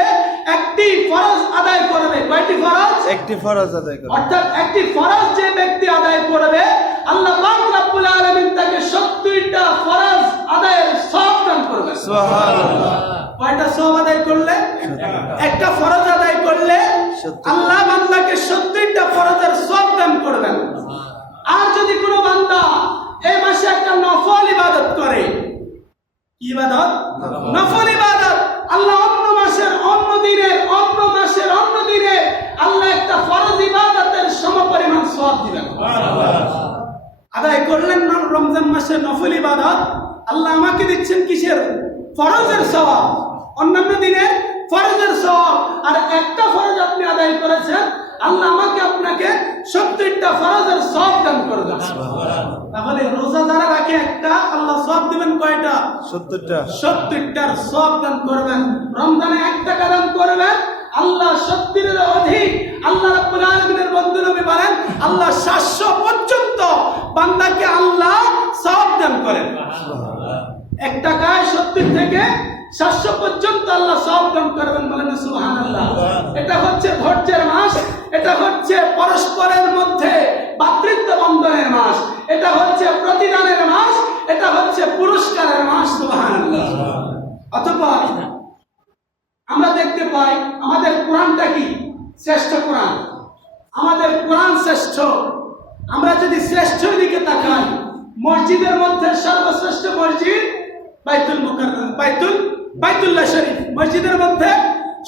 একটি ফরজ আদায় করবে। কয়টি ফরজ? একটি ফরজ আদায় করে। অর্থাৎ একটি ফরজ যে ব্যক্তি আদায় করবে, আল্লাহ পাক রব্বুল আলামিন তাকে 70টা ফরজ আদায়ের সওয়াব দান করবে। সুবহানাল্লাহ। কয়টা সওয়াব আদায় করলে? একটা ফরজ আদায় করলে আল্লাহ বান্দাকে 70টা ফরজের সওয়াব দান করবেন। আর যদি কোনো বান্দা এই মাসে একটা নফল ইবাদত করে, কি ইবাদত? নফল ইবাদত। আল্লাহ অন্য মাসের অন্য দিনে আল্লাহ একটা ফরজ ইবাদতের সমপরিমাণ সওয়াব দিবেন। আদায় করলেন না রমজান মাসের নফল ইবাদত, আল্লাহ আমাকে দিচ্ছেন কিসের? ফরজের সওয়াব। অন্যান্য দিনে ফরজের সওয়াব। আর একটা ফরজ আপনি আদায় করেছেন, আল্লাহ আমাকে আপনাকে 70টা ফরজের সওয়াব দান করবেন। তাহলে রোজা যারা রাখে একটা, আল্লাহ সওয়াব দিবেন কয়টা? 70টা। 70টার সওয়াব দান করবেন। রমজানে 1 টাকা দান করবেন, আল্লাহ 70-এর অধিক। আল্লাহ রাব্বুল আলামিনের বন্ধু নবী বলেন, আল্লাহ 700 পর্যন্ত বান্দাকে আল্লাহ সওয়াব দান করেন। 1 টাকায় 70 থেকে 700 পর্যন্ত আল্লাহ সওয়াব দান করবেন। বলেন সুবহানাল্লাহ। এটা হচ্ছে ধৈর্যের মাস, এটা হচ্ছে পরস্পরের মধ্যে ভ্রাতৃত্ব বন্ধনের মাস, এটা হচ্ছে প্রতিদানের মাস, এটা হচ্ছে পুরস্কারের মাস। সুবহানাল্লাহ। অতঃপর আমরা দেখতে পাই আমাদের কোরআনটা কি? শ্রেষ্ঠ কোরআন। আমাদের কোরআন শ্রেষ্ঠ। আমরা যদি শ্রেষ্ঠর দিকে তাকাই, মসজিদের মধ্যে সর্বশ্রেষ্ঠ মসজিদ বাইতুল মুকাররম, বাইতুল্লাহ শরীফ। মসজিদের মধ্যে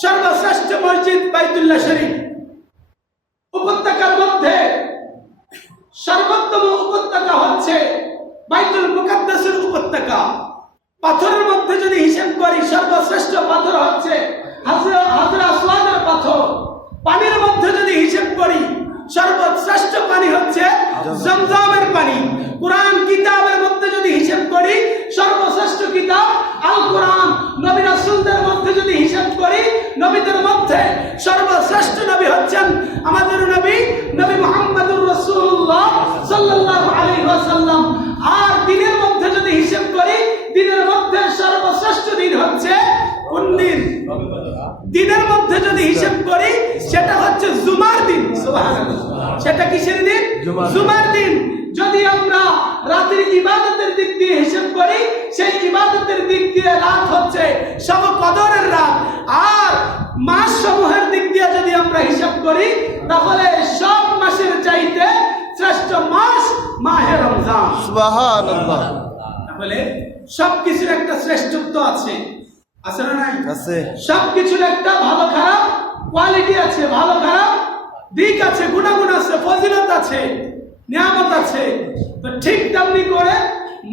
সর্বশ্রেষ্ঠ মসজিদ বাইতুল্লাহ শরীফ। উপত্যকার মধ্যে সর্বোত্তম উপত্যকা হচ্ছে বাইতুল মুকাদ্দাসের উপত্যকা। পাথরের মধ্যে যদি হিসাব করি, সর্বশ্রেষ্ঠ পাথর হচ্ছে হাজরা আসওয়াদের পাথর। পানির মধ্যে যদি হিসাব করি, সর্বশ্রেষ্ঠ পানি হচ্ছে জমজমের পানি। কুরআন কিতাবের মধ্যে যদি হিসাব করি, সর্বশ্রেষ্ঠ কিতাব আল কুরআন। নবী রাসূলদের মধ্যে যদি হিসাব করি, নবীদের মধ্যে সর্বশ্রেষ্ঠ নবী হচ্ছেন আমাদের নবী মুহাম্মদুর রাসূলুল্লাহ সাল্লাল্লাহু আলাইহি ওয়াসাল্লাম। আর দিনের মধ্যে যদি হিসাব করি, দিনের মধ্যে সর্বশ্রেষ্ঠ দিন হচ্ছে কোন দিন? দিনের মধ্যে যদি হিসাব করি, সেটা হচ্ছে জুমার দিন। সুবহানাল্লাহ। সেটা কিসের দিন? জুমার দিন। যদি আমরা রাতের ইবাদতের দিক দিয়ে হিসাব করি, সেই ইবাদতের দিক দিয়ে রাত হচ্ছে শবে কদরের রাত। আর মাস সমূহের দিক দিয়ে যদি আমরা হিসাব করি, তাহলে সব মাসের চাইতে শ্রেষ্ঠ মাস মাহে রমজান। সুবহানাল্লাহ। তাহলে সবকিছুর একটা শ্রেষ্ঠত্ব আছে, আছে না নাই? আছে। সবকিছুর একটা ভালো খারাপ কোয়ালিটি আছে, ভালো খারাপ দিক আছে, গুণাগুণ আছে, ফজিলত আছে, নিয়ামত আছে। তো ঠিক তেমনি করে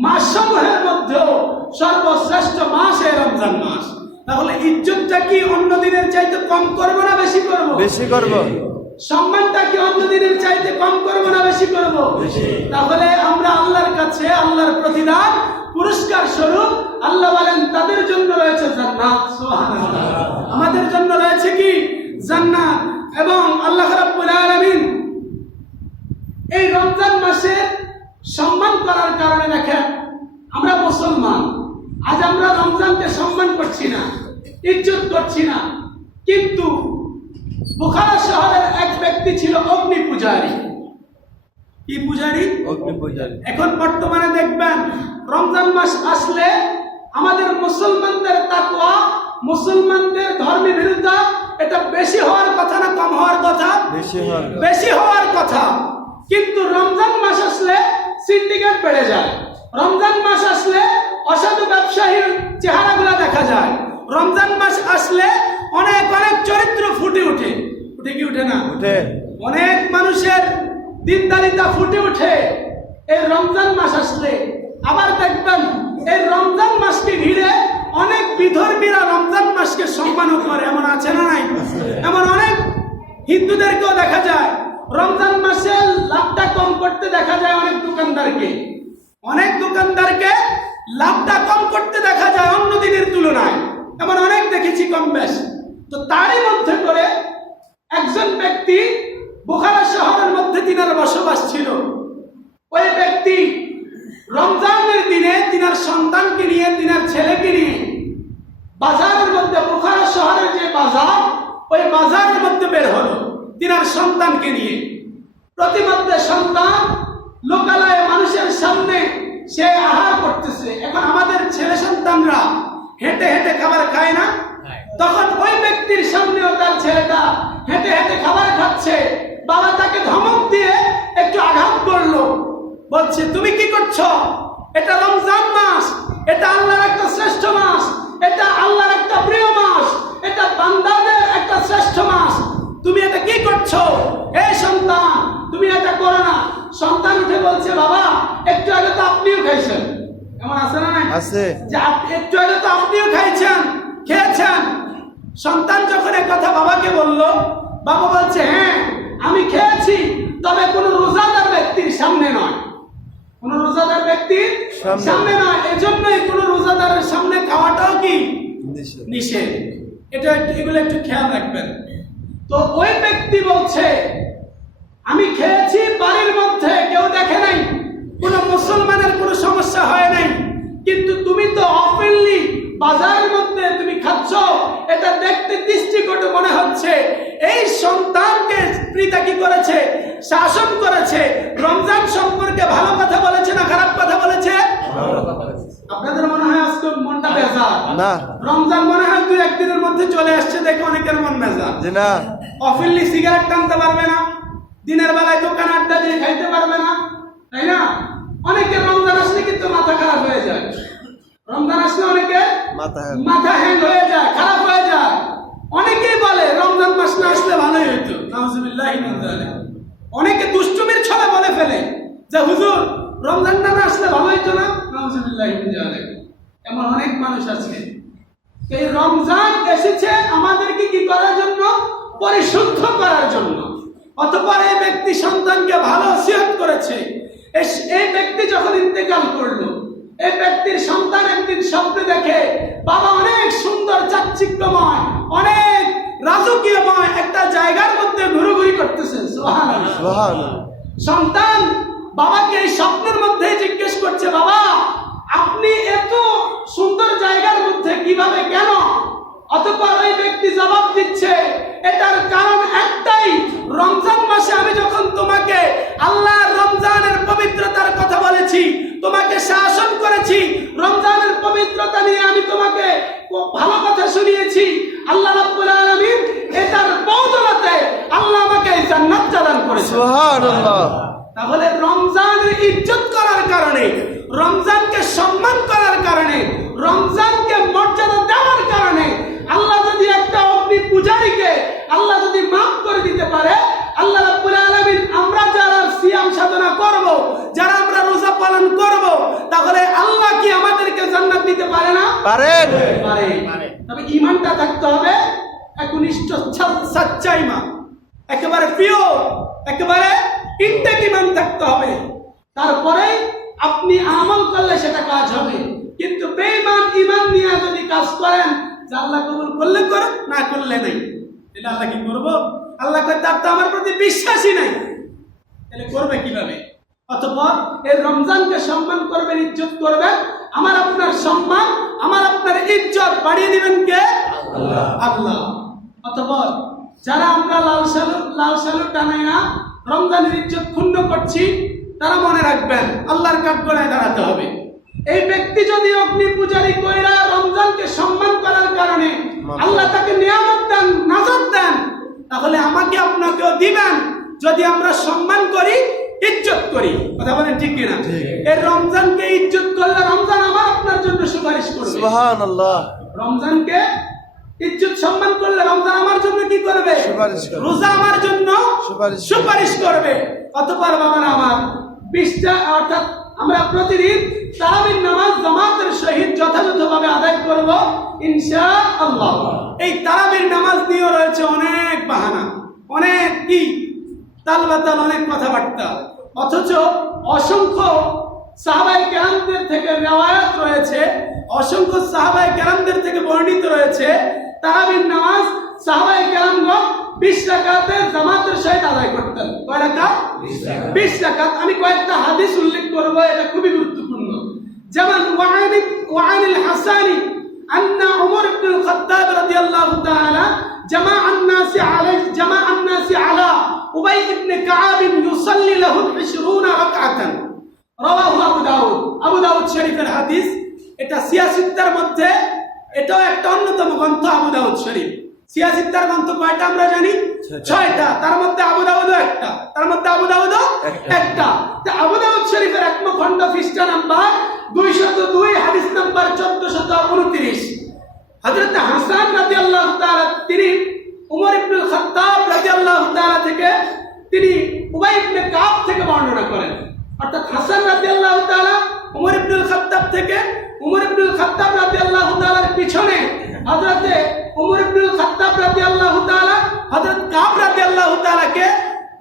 মাসসমূহের মধ্যেও সর্বশ্রেষ্ঠ মাস এই রমজান মাস। তাহলে ইজ্জতটা কি অন্য দিনের চাইতে কম করবো না বেশি করব? বেশি করব। সম্মানটা কি অন্য দিনের চাইতে কম করবো না বেশি করব? তাহলে আমরা আল্লাহর কাছে আল্লাহর প্রতিদান পুরস্কার স্বরূপ আল্লাহ বলেন তাদের জন্য রয়েছে জান্নাত। সুবহানাল্লাহ। আমাদের জন্য রয়েছে কি? জান্নাত। এবং আল্লাহ রাব্বুল আলামিন এই রমজান মাসে সম্মান করার কারণে দেখেন, আমরা মুসলমান, আজ আমরা রমজানকে সম্মান করছি না, ইজ্জত করছি না। কিন্তু বুখারা শহরের এক ব্যক্তি ছিল অগ্নি পূজারী। কি পূজারী? অগ্নি পূজারী। এখন বর্তমানে দেখবেন রমজান মাস আসলে আমাদের মুসলমানদের তাকওয়া, মুসলমানদের ধর্মী বিরুদ্ধা, এটা বেশি হওয়ার কথা না কম হওয়ার কথা? বেশি হওয়ার কথা। কিন্তু রমজান মাস আসলে সিন্ডিকেট বেড়ে যায়। রমজান মাস আসলে অসাধু ব্যবসায়ীর চেহারাগুলো দেখা যায়। রমজান মাস আসলে অনেক অনেক চরিত্র ফুটে ওঠে। ফুটে কি ওঠে না? উঠে। অনেক মানুষের দিনদারিতা ফুটে ওঠে এই রমজান মাস আসলে। আবার দেখবেন এই রমজান মাসকে ঘিরে অনেক বিধর্মীরা রমজান মাসকে সম্মানও করে। এমন আছে না নাই? এমন অনেক হিন্দুদেরকেও দেখা যায় রমজান মাসে লাভটা কম করতে দেখা যায় অনেক দোকানদারকে। অনেক দোকানদারকে লাভটা কম করতে দেখা যায় অন্য দিনের তুলনায়। এমন অনেক দেখেছি কম বেশ। তো তারই মধ্যে করে একজন ব্যক্তি বুখারা শহরের মধ্যে তিনার বসবাস ছিল। ওই ব্যক্তি রমজান তিনার সন্তানকে নিয়ে, তিনার ছেলেকে নিয়ে বাজারের মধ্যে, বুখারা শহরের যে বাজার, ওই বাজারের মধ্যে বের হলো তিনার সন্তানকে নিয়ে। প্রতিমধ্যে সন্তান লোকালয়ে মানুষের সামনে সে আহার করতেছে। এখন আমাদের ছেলে সন্তানরা হেঁটে হেঁটে খাবার খায় না? তখন ওই ব্যক্তির সামনেও তার ছেলেটা হেঁটে হেঁটে খাবার খাচ্ছে। বাবা তাকে ধমক দিয়ে একটু আঘাত করলো, বলছে তুমি কি করছো? এটা রমজান মাস, এটা আল্লাহর একটা শ্রেষ্ঠ মাস, এটা আল্লাহর একটা প্রিয় মাস, এটা বান্দাদের একটা শ্রেষ্ঠ মাস, তুমি এটা কি করছো? এই সন্তান, তুমি এটা করো না। সন্তান উঠে বলছে, বাবা একটু আগে তো আপনিও খাইছেন। এমন আছে না? আছে। যে একটু আগে তো আপনিও খেয়েছেন। সন্তান যখন এক কথা বাবাকে বলল, বাবা বলছে, হ্যাঁ আমি খেয়েছি, তবে কোনো রোজাদার ব্যক্তির সামনে নয়, কোনো রোজাদার ব্যক্তির সামনে নয়। এজন্যই কোনো রোজাদারের সামনে খাওয়াটাও কি নিষেধ। এগুলো একটু খেয়াল রাখবেন। তো ওই ব্যক্তি বলছে, আমি খেয়েছি বাড়ির মধ্যে, কেউ দেখে নাই, কোনো মুসলমানের কোনো সমস্যা হয় নাই, কিন্তু তুমি তো অপেনলি বাজারের মধ্যে তুমি খাচ্ছ, এটা দেখতে দৃষ্টিকটু মনে হচ্ছে। এই সন্তানকে পিতা কি করেছে? শাসন করেছে। রমজান সম্পর্কে ভালো কথা বলেছে না খারাপ কথা বলেছে? আপনাদের মনে হয় আজকে মনটা বেজার না? রমজান মনে হয় 2-1 দিনের মধ্যে চলে আসছে, দেখে অনেকের মন বেজার। জি না। অফিলি সিগারেট টানতে পারবে না, দিনের বেলায় দোকান আড্ডা দিয়ে খাইতে পারবে না, তাই না? অনেকের রমজান আসলে কিন্তু মাথা খারাপ হয়ে যায়। রমজান আসলে অনেকে মাথা হ্যাং হয়ে যায়, খারাপ হয়ে যায়। অনেকেই বলে রমজান মাস না আসলে ভালোই হইতো, নাউজুবিল্লাহি মিন যালিক। অনেকে দুষ্টুমির ছলে বলে ফেলে যে হুজুর রমজানটা না আসলে ভালো হইতো না, নাউজুবিল্লাহি মিন যালিক। এমন অনেক মানুষ আছে। এই রমজান এসেছে আমাদেরকে কি করার জন্য? পরিশুদ্ধ করার জন্য। অতঃপর এই ব্যক্তি সন্তানকে ভালো ওসিয়ত করেছে। এই ব্যক্তি যখন ইন্তেকাল করলো, এই ব্যক্তির সন্তান একদিন স্বপ্নে দেখে বাবা অনেক সুন্দর চাকচিক্যময়, অনেক রাজকীয়ময় একটা জায়গার মধ্যে ঘুরোঘুরি করতেছে। সুবহানাল্লাহ। সন্তান বাবাকে এই স্বপ্নের মধ্যে জিজ্ঞেস করছে, বাবা আপনি এত সুন্দর জায়গার মধ্যে কিভাবে, কেন? অতঃপর ওই ব্যক্তি জবাব দিচ্ছে, এটার কারণ একটাই, রমজান মাসে আমি যখন তোমাকে আল্লাহর রমজানের পবিত্রতার কথা বলেছি, তোমাকে শাসন করেছি, রমজানের পবিত্রতা নিয়ে আমি তোমাকে ভালো কথা শুনিয়েছি, আল্লাহ রাব্বুল আলামিন এটার বদৌলতে আল্লাহ আমাকে জান্নাত দান করেছে। সুবহানাল্লাহ। তাহলে রমজানের ইজ্জত করার কারণে, রমজানকে সম্মান করার কারণে, রমজানকে মর্যাদা দেওয়ার কারণে আল্লাহ যদি একটা অগ্নি পূজারীকে আল্লাহ যদি মাফ করে দিতে পারে, আল্লাহ রাব্বুল আলামিন আমরা যারা সিয়াম সাধনা করব, যারা আমরা রোজা পালন করব, তাহলে আল্লাহ কি আমাদেরকে জান্নাত দিতে পারে না? পারে। তবে ঈমানটা থাকতে হবে একনিষ্ঠ, সচ্চা ঈমান, একেবারে পিওর, একেবারে ইনটেক ঈমান থাকতে হবে। তারপরে আপনি আমল করলে সেটা কাজ হবে। কিন্তু বেঈমান ঈমান নিয়ে যদি কাজ করেন, যে আল্লাহ কবুল করলে করো, না করলে নাই, তাহলে আল্লাহ কি করবো? আল্লাহ কয় তার তো আমার প্রতি বিশ্বাসই নাই, তাহলে করবে কিভাবে? অতঃপর এই রমজানকে সম্মান করবেন, ইজ্জত করবেন। আমার আপনার সম্মান, আমার আপনার ইজ্জত বাড়িয়ে দিবেন কে? আল্লাহ। অতঃপর যারা আমরা লাল সালু টানাই না, রমজানের ইজ্জত ক্ষুণ্ণ করছি, তারা মনে রাখবেন আল্লাহর কাঠগড়ায় দাঁড়াতে হবে। এই ব্যক্তি যদি অগ্নি পূজারী কইরা রমজানকে সম্মান করার কারণে আল্লাহ তাকে নিয়ামত দেন, নাজাত দেন, তাহলে আমাকে আপনাকেও দিবেন যদি আমরা সম্মান করি, ইজ্জত করি। কথা বলেন ঠিক কিনা? এই রমজানকে ইজ্জত করলে রমজান আমার আপনার জন্য সুপারিশ করবে। সুবহানাল্লাহ। রমজানকে ইজ্জত সম্মান করলে রমজান আমার জন্য কি করবে? রোজা আমার জন্য সুপারিশ করবে। অতঃপর বাবারা আমার 20টা, অর্থাৎ আমরা প্রতিদিন তারাবির নামাজ জামাতের সহিত যথাযথভাবে আদায় করব ইনশাআল্লাহ। এই তারাবির নামাজ নিয়ে রয়েছে অনেক বাহানা, অনেক কি তালবাতাল, অনেক কথাবার্তা, অথচ অসংখ্য সাহাবায়ে কেরামদের থেকে রিওয়ায়াত রয়েছে, অসংখ্য সাহাবায়ে কেরামদের থেকে বর্ণিত রয়েছে তারাবির নামাজ সাহাবায়ে কেরামগণ 20 রাকাতে জামাতের সহিত আদায় করতেন। কয় রাকাত? 20 রাকাত। আমি কয়েকটা হাদিস উল্লেখ করব, এটা খুবই গুরুত্বপূর্ণ। যেমন وعن الحسن أن عمر بن الخطاب رضي الله تعالى جمع الناس على أبي بن كعب يصلي له 20 ركعة رواه আবু দাউদ শরীফের হাদিস। এটা সিয়াসিত্তার মধ্যে এটাও একটা অন্যতম গ্রন্থ আবু দাউদ শরীফ। সিয়াসিত্তার গ্রন্থ কয়টা আমরা জানি? 6টা। তার মধ্যে আবু দাউদও একটা। তো আবু দাউদ শরীফের একম খণ্ড পৃষ্ঠা নাম্বার 202 হাদিস নাম্বার 1429 হযরত হাসান রাদিয়াল্লাহু তাআলা তিনি উমর ইবনে খাত্তাব রাদিয়াল্লাহু তাআলা থেকে তিনি উবাই ইবনে কাব থেকে বর্ণনা করেন। অর্থাৎ হাসান রাদিয়াল্লাহু তাআলা উমর ইবনে খাত্তাব থেকে, উমর ইবনে খাত্তাব রাদিয়াল্লাহু তাআলার পিছনে হযরত উমর ইবনে খাত্তাব রাদিয়াল্লাহু তাআলা হযরত কাব রাদিয়াল্লাহু তাআলাকে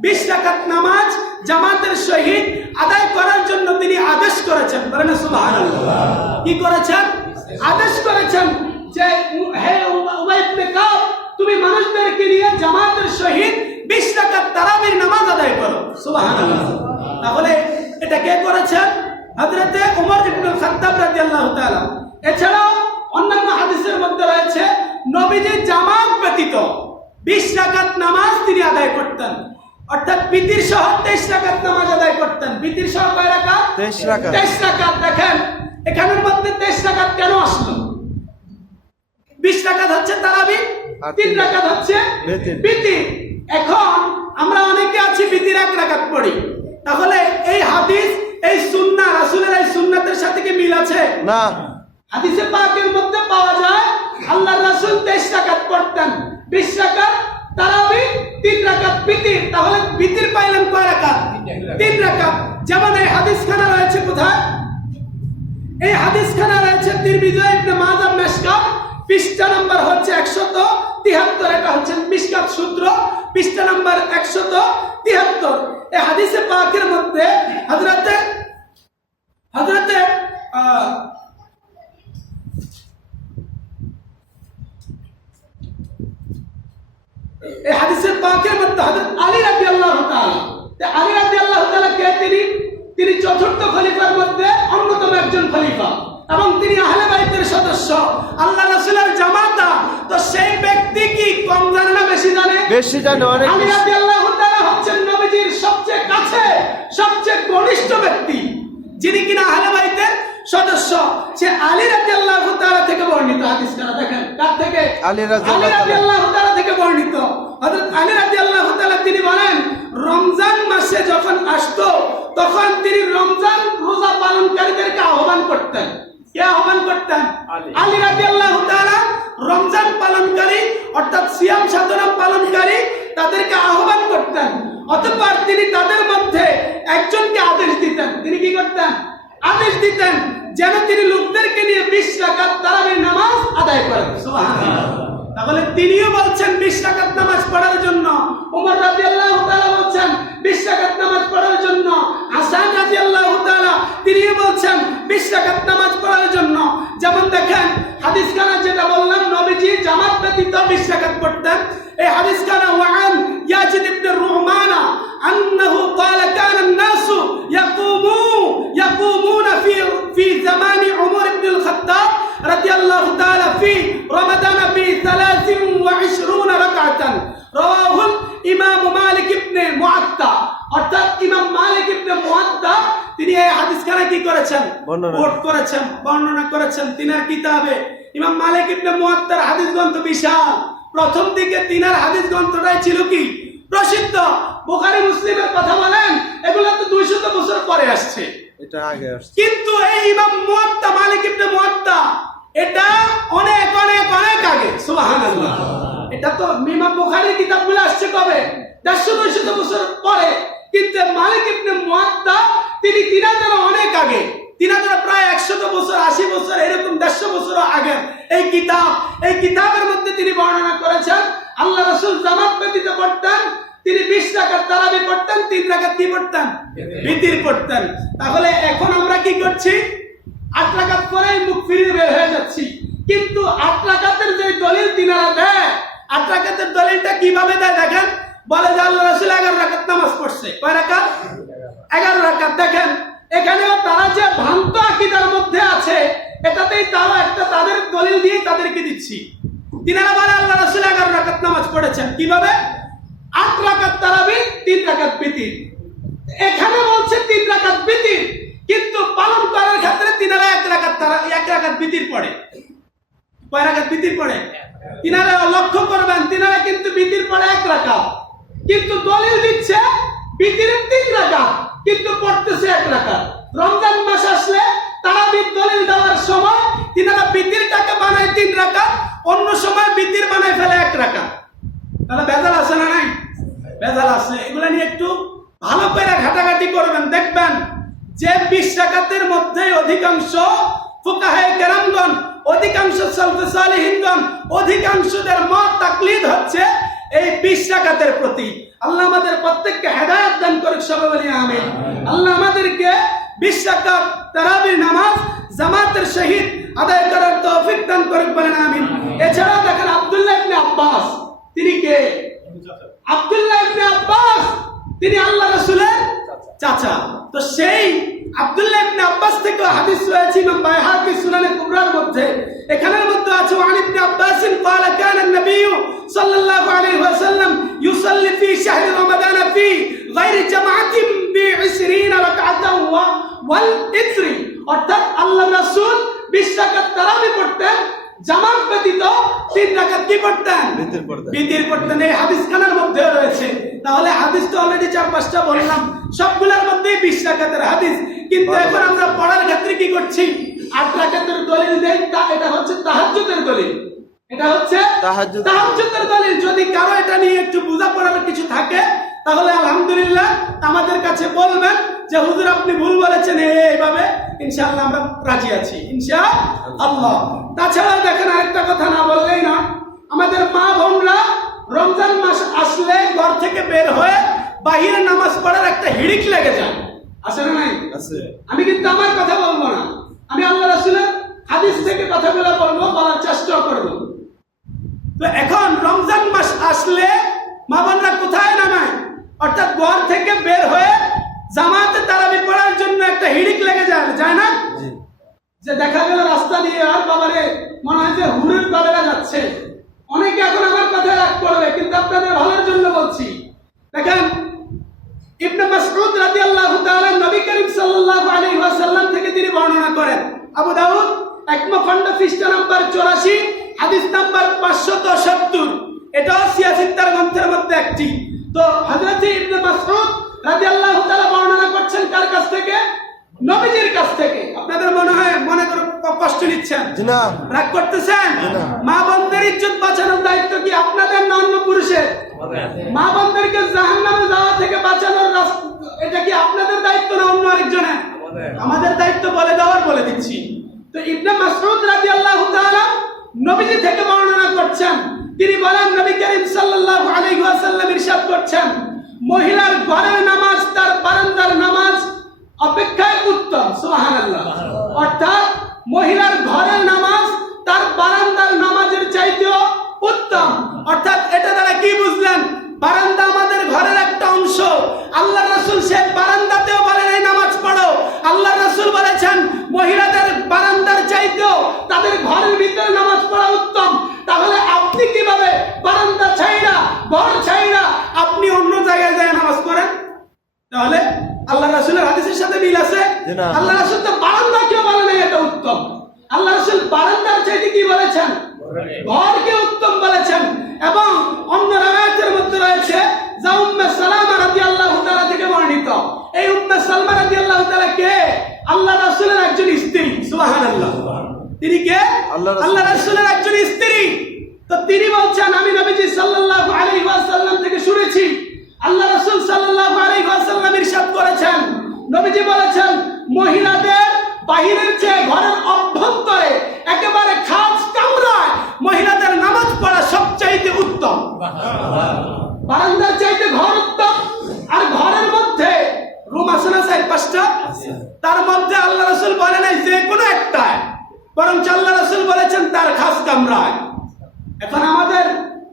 20 রাকাত নামাজ জামাতের সহিত আদায় করার জন্য তিনি আদেশ করেছেন। বলেন সুবহানাল্লাহ। কি করেছেন? আদেশ করেছেন যে হে উবাই ইবনে কাব, তুমি মানুষদেরকে নিয়ে জামাতের সহিত 20 রাকাত তারাবির নামাজ আদায় করো। সুবহানাল্লাহ। তাহলে এটা কে করেছেন? হযরত ওমর ইবনে খাত্তাব রাদিয়াল্লাহু তাআলা। এছাড়াও অন্যান্য হাদিসের মধ্যে রয়েছে নবীজি জামাত ব্যতীত 20 রাকাত নামাজ তিনি আদায় করতেন। অর্থাৎ বিতির সহ 23 রাকাত নামাজ আদায় করতেন। বিতির সহ কয় রাকাত? 23 রাকাত। দেখেন এখানের মধ্যে 23 রাকাত কেন আসলো? 20 রাকাত হচ্ছে তারাবি, 3 রাকাত হচ্ছে বিতির। এখন আমরা অনেকে আছি বিতির 1 রাকাত পড়ি। তাহলে এই হাদিস, এই সুন্নাহ, রাসূলের এই সুন্নাতের সাথে কি মিল আছে? না। হাদিসে পাকের মধ্যে পাওয়া যায় আল্লাহর রাসূল 23 রাকাত পড়তেন, 20 রাকাত তারাবি, 3 রাকাত বিতির। তাহলে বিতির পাইলেন কয় রাকাত? 3 রাকাত। যেমন এই হাদিসখানা রয়েছে কোথায়? এই হাদিসখানা রয়েছে তিরমিজি ইবনে মাজাহ মিশকাত, পৃষ্ঠা নাম্বার হচ্ছে 173। এটা হচ্ছে মিশকাত সূত্র, পৃষ্ঠা নাম্বার 173। এই হাদিসে পাকের মধ্যে হযরতে এই হাদিসের পাকের মধ্যে হযরত আলী রাদিয়াল্লাহু তাআলা, আলী রাদিয়াল্লাহু তাআলা কে? তিনি চতুর্থ খলিফার মধ্যে অন্যতম একজন খলিফা এবং তিনি আহলে বাইতের সদস্য, আল্লাহ রাসূলের জামাতা। তো সেই ব্যক্তি কি কম জানে না বেশি জানে? বেশি জানে। আলী রাদিয়াল্লাহু তাআলা হচ্ছেন নবীজির সবচেয়ে কাছে, সবচেয়ে ঘনিষ্ঠ ব্যক্তি, যিনি কিনা আহলে বাইতের সদস্য। সে আলী রাদিয়াল্লাহু তাআলা থেকে বর্ণিত হাদিসটা দেখেন। কার থেকে? আলী রাদিয়াল্লাহু তাআলা থেকে বর্ণিত। হযরত আলী রাদিয়াল্লাহু তাআলা তিনি বলেন, রমজান মাসে যখন আসতো তখন তিনি রমজান রোজা পালনকারীদেরকে আহ্বান করতেন। কে আহ্বান করতেন? আলী রাদিয়াল্লাহু তাআলা রমজান পালনকারী অর্থাৎ সিয়াম সাধনা পালনকারী তাদেরকে আহ্বান করতেন। অতঃপর তিনি তাদের মধ্যে একজনকে আদেশ দিতেন। তিনি কি করতেন? আদেশ দিতেন যেন তিনি লোকদেরকে নিয়ে 20 রাকাত তারাবির নামাজ আদায় করেন। সুবহানাল্লাহ। তাহলে তিনিও বলছেন 20 রাকাত নামাজ পড়ার জন্য, ওমর রাদিয়াল্লাহু তাআলা বলছেন 20 রাকাত নামাজ পড়ার জন্য, হাসান রাদিয়াল্লাহু তাআলা তিনিও বলছেন 20 রাকাত নামাজ পড়ার জন্য। যেমন দেখেন হাদিসখানা যেটা বললাম, নবীজি জামাত ব্যতীত 20 রাকাত পড়তেন। এই হাদিসখানা ওয়ান ইয়াজিদ ইবনে রুহমানা আন্নাহু ক্বালা কানা الناس يقومون في زمان عمر بن الخطاب رضي الله تعالى في رمضان ب23 ركعة رواه الإمام مالك بن মুআত্তা। অর্থাৎ ইমাম মালিক ইবনে মুআত্তা তিনি এই হাদিসখানা কি করেছেন? কোট করেছেন, বর্ণনা করেছেন তিনার কিতাবে। ইমাম মালিক ইবনে মুআত্তার হাদিস গ্রন্থ বিশাল। প্রথম দিকে তিনার হাদিস গ্রন্থটাই ছিল কি? প্রসিদ্ধ। বুখারী মুসলিমের কথা বলেন, এগুলো তো 200 বছর পরে আসছে, এটা আগে আসছে। কিন্তু এই ইমাম মুআত্তা, মালিক ইবনে মুআত্তা, এটা অনেক অনেক অনেক আগে। সুবহানাল্লাহ। এটা তো ইমাম বুখারীর কিতাবগুলো আসছে কবে? 150-200 বছর পরে। কিন্তু মালিক ইবনে মুআত্তা তিনি 3000 অনেক আগে, 3000 প্রায় 100 বছর, 80 বছর, এরকম 150 বছর আগে এই কিতাবের মধ্যে তিনি বর্ণনা করেছেন আল্লাহ রাসূল জামাত ব্যতীত পড়তেন, তিনি 20 রাকাত তারাবি পড়তেন, 3 রাকাত কি পড়তেন? বিতির পড়তেন। তাহলে এখন আমরা কি করছি? 8 রাকাত পরেই মুখ ফিরিয়ে বের হয়ে যাচ্ছি। কিন্তু 8 রাকাতের যে দলিল তিনারা দেয়, 8 রাকাতের দলিলটা কিভাবে দেয় দেখেন। বলে যে আল্লাহ রাসূল 11 রাকাত নামাজ পড়ছে। কয় রাকাত? 11 রাকাত। দেখেন এখানেও তারা যে ভ্রান্ত আকীদার মধ্যে আছে, এটাতেই তারা একটা তাদের দলিল দিয়ে তাদেরকে দিচ্ছি। তিনারা বলে আল্লাহ রাসূল 11 রাকাত নামাজ পড়েছেন, কিভাবে? 8 রাকাত তারাবি, 3 রাকাত বিতির। এখানে বলছে 3 রাকাত বিতির, কিন্তু পালন করার ক্ষেত্রে তিনারা 1 রাকাত বিতির পড়ে। কয় রাকাত বিতির পড়ে? তিনারা লক্ষ্য করবেন, তিনারা কিন্তু বিতির পড়ে 1 রাকাত, কিন্তু দলিল দিচ্ছে বিতিরের 3 রাকাত, কিন্তু পড়তেছে 1 রাকাত। রমজান মাস আসলে তারাবির দলিল দেওয়ার সময় তিনারা বিতিরটাকে বানায় 3 রাকাত, অন্য সময় বিতির বানায় ফেলে 1 রাকাত। তাহলে ভেজাল আছে না নাই? ভেজাল আছে। এগুলা নিয়ে একটু ভালো করে ঘাটাঘাটি করবেন, দেখবেন যে 20 রাকাতের মধ্যে অধিকাংশ ফুকাহায়ে কেরামগণ, অধিকাংশ সালফে সালেহিনগণ, অধিকাংশদের মত তাকলিদ হচ্ছে এই 20 রাকাতের প্রতি। আল্লাহ আমাদের প্রত্যেককে হেদায়েত দান করুক, সবাই বলি আমিন। আল্লাহ আমাদেরকে 20 রাকাত তারাবির নামাজ জামাতের সহিত আদায় করার তৌফিক দান করুক, বলেন আমিন। এছাড়া দেখেন আব্দুল্লাহ ইবনে আব্বাস, তিনি কে? আব্দুল্লাহ ইবনে আব্বাস তিনি আল্লাহ রাসূলের চাচা। তো সেই আব্দুল্লাহ ইবনে আব্বাস থেকে হাদিস রয়েছে ইমাম বাইহাকি সুনানে কুবরার মধ্যে। এখানের মধ্যে আছে ওয়ান ইবনে আব্বাস قال كان النبي صلى الله عليه وسلم يصلي في شهر رمضان في غير جماعة ب20 ركعة والإثر। অর্থাৎ আল্লাহ রাসূল 20 রাকাত তারাবি পড়তেন, জামাত ব্যতীত 3 রাকাত কি পড়তেন? বিতির পড়তেন। এই হাদিস খানার মধ্যে রয়েছে। তাহলে হাদিস তো অলরেডি 4-5টা বললাম, সবগুলোর মধ্যেই 20 রাকাতের হাদিস। কিন্তু এখন আমরা পড়ার ক্ষেত্রে কি করছি? 8 রাকাতের দলিল দেই, এটা হচ্ছে তাহাজ্জুদের দলিল। এটা হচ্ছে তাহাজ্জুদের দলিল। যদি কারো এটা নিয়ে একটু বোঝাপড়ার কিছু থাকে তাহলে আলহামদুলিল্লাহ আমাদের কাছে বলবেন যে হুজুর আপনি ভুল বলেছেন এইভাবে, ইনশাআল্লাহ আমরা রাজি আছি ইনশাআল্লাহ। তাছাড়া দেখেন আরেকটা কথা না বললেই না, আমাদের মা বোনরা রমজান মাস আসলে ঘর থেকে বের হয়ে বাহিরে নামাজ পড়ার একটা হিড়িক লেগে যায়, আছে না নাই? আছে। আমি কিন্তু আমার কথা বলবো না, আমি আল্লাহ রাসূলের হাদিস থেকে কথাগুলো বলবো, বলার চেষ্টা করব। তো এখন রমজান মাস আসলে মা বোনরা কোথায় নামায়? অর্থাৎ ঘর থেকে বের হয়ে জামাতে তারাবি পড়ার জন্য একটা হিড়িক লেগে যায় না? যে দেখা গেল রাস্তা দিয়ে আর বাবারে মনে হয় যে হুরের বাবেরা যাচ্ছে। অনেকে এখন আমার কথায় রাগ করবে, কিন্তু আপনাদের ভালোর জন্য বলছি। দেখেন ইবনে মাসউদ রাদিয়াল্লাহু তাআলা নবী করিম সাল্লাল্লাহু আলাইহি ওয়াসাল্লাম থেকে তিনি বর্ণনা করেন, আবু দাউদ 1 খণ্ড পৃষ্ঠা নাম্বার 84 হাদিস নাম্বার 570। এটা সিয়াসিত্তার গ্রন্থের মধ্যে একটি। তো হযরত ইবনে মাসউদ রাদিয়াল্লাহু তাআলা বর্ণনা করছেন কার কাছ থেকে? নবীজির কাছ থেকে। আপনাদের মনে করে কষ্ট নিচ্ছেন? না। রাগ করতেছেন? মা বোনদের ইজ্জত বাঁচানোর দায়িত্ব কি আপনাদের না অন্য পুরুষের? মা বোনদেরকে জাহান্নামে যাওয়া থেকে বাঁচানোর এটা কি আপনাদের দায়িত্ব না অন্য আরেকজনের? আমাদের দায়িত্ব বলে দেওয়ার বলে দিচ্ছি। তো ইবনে মাসউদ রাদিয়াল্লাহু তাআলা নবীজি থেকে বর্ণনা করছেন, তিনি বলেন নবী করিম সাল্লাল্লাহু আলাইহি ওয়াসাল্লাম ইরশাদ করছেন, মহিলার ঘরের নামাজ তার বারান্দার নামাজ অপেক্ষায় উত্তম। সুবহানাল্লাহ। অর্থাৎ মহিলার ঘরের নামাজ তার বারান্দার নামাজের চাইতেও উত্তম। অর্থাৎ এটা দ্বারা কি বুঝলেন? বারান্দা আমাদের ঘরের একটা অংশ। আল্লাহ রাসূল সেই বারান্দাতেও বলেন এই নামাজ পড়ো। আল্লাহ রাসূল বলেছেন মহিলাদের বারান্দার চাইতেও তাদের ঘরের ভিতরে নামাজ পড়া উত্তম। তাহলে আপনি কিভাবে বারান্দা ছাইরা, ঘর ছাইরা আপনি অন্য জায়গায় যায় নামাজ পড়েন? তাহলে আল্লাহ রাসূলের হাদিসের সাথে মিল আছে? আল্লাহ রাসূল তো বারান্দাকেও বলেন এটা উত্তম। আল্লাহ রাসূল বারান্দার চাইতে কি বলেছেন? ঘরকে উত্তম বলেছেন। এবং অন্য রাওয়ায়াতের মধ্যে রয়েছে যা উম্মে সালামা রাদিয়াল্লাহু তাআলা থেকে বর্ণিত। এই উম্মে সালমা রাদিয়াল্লাহু তাআলা কে? আল্লাহ রাসূলের একজন স্ত্রী। সুবহানাল্লাহ। তিনি কে? আল্লাহ রাসূলের একজন স্ত্রী। তো তিনি বলছেন আমি নবীজি সাল্লাল্লাহু আলাইহি ওয়াসাল্লাম থেকে শুনেছি আল্লাহ রাসূল সাল্লাল্লাহু আলাইহি ওয়াসাল্লাম ইরশাদ করেছেন, নবীজি বলেছেন মহিলাদের বাহিরের চেয়ে ঘরের অভ্যন্তরে একেবারে খাস কামরায় মহিলাদের নামাজ পড়া সবচাইতে উত্তম। বারান্দার চাইতে ঘর উত্তম। আর ঘরের মধ্যে রুম আছে না 4-5টা, তার মধ্যে আল্লাহ রাসূল বলেন নাই যে কোনো একটায়, বরং আল্লাহ রাসূল বলেছেন তার খাস কামরায়। এখন আমাদের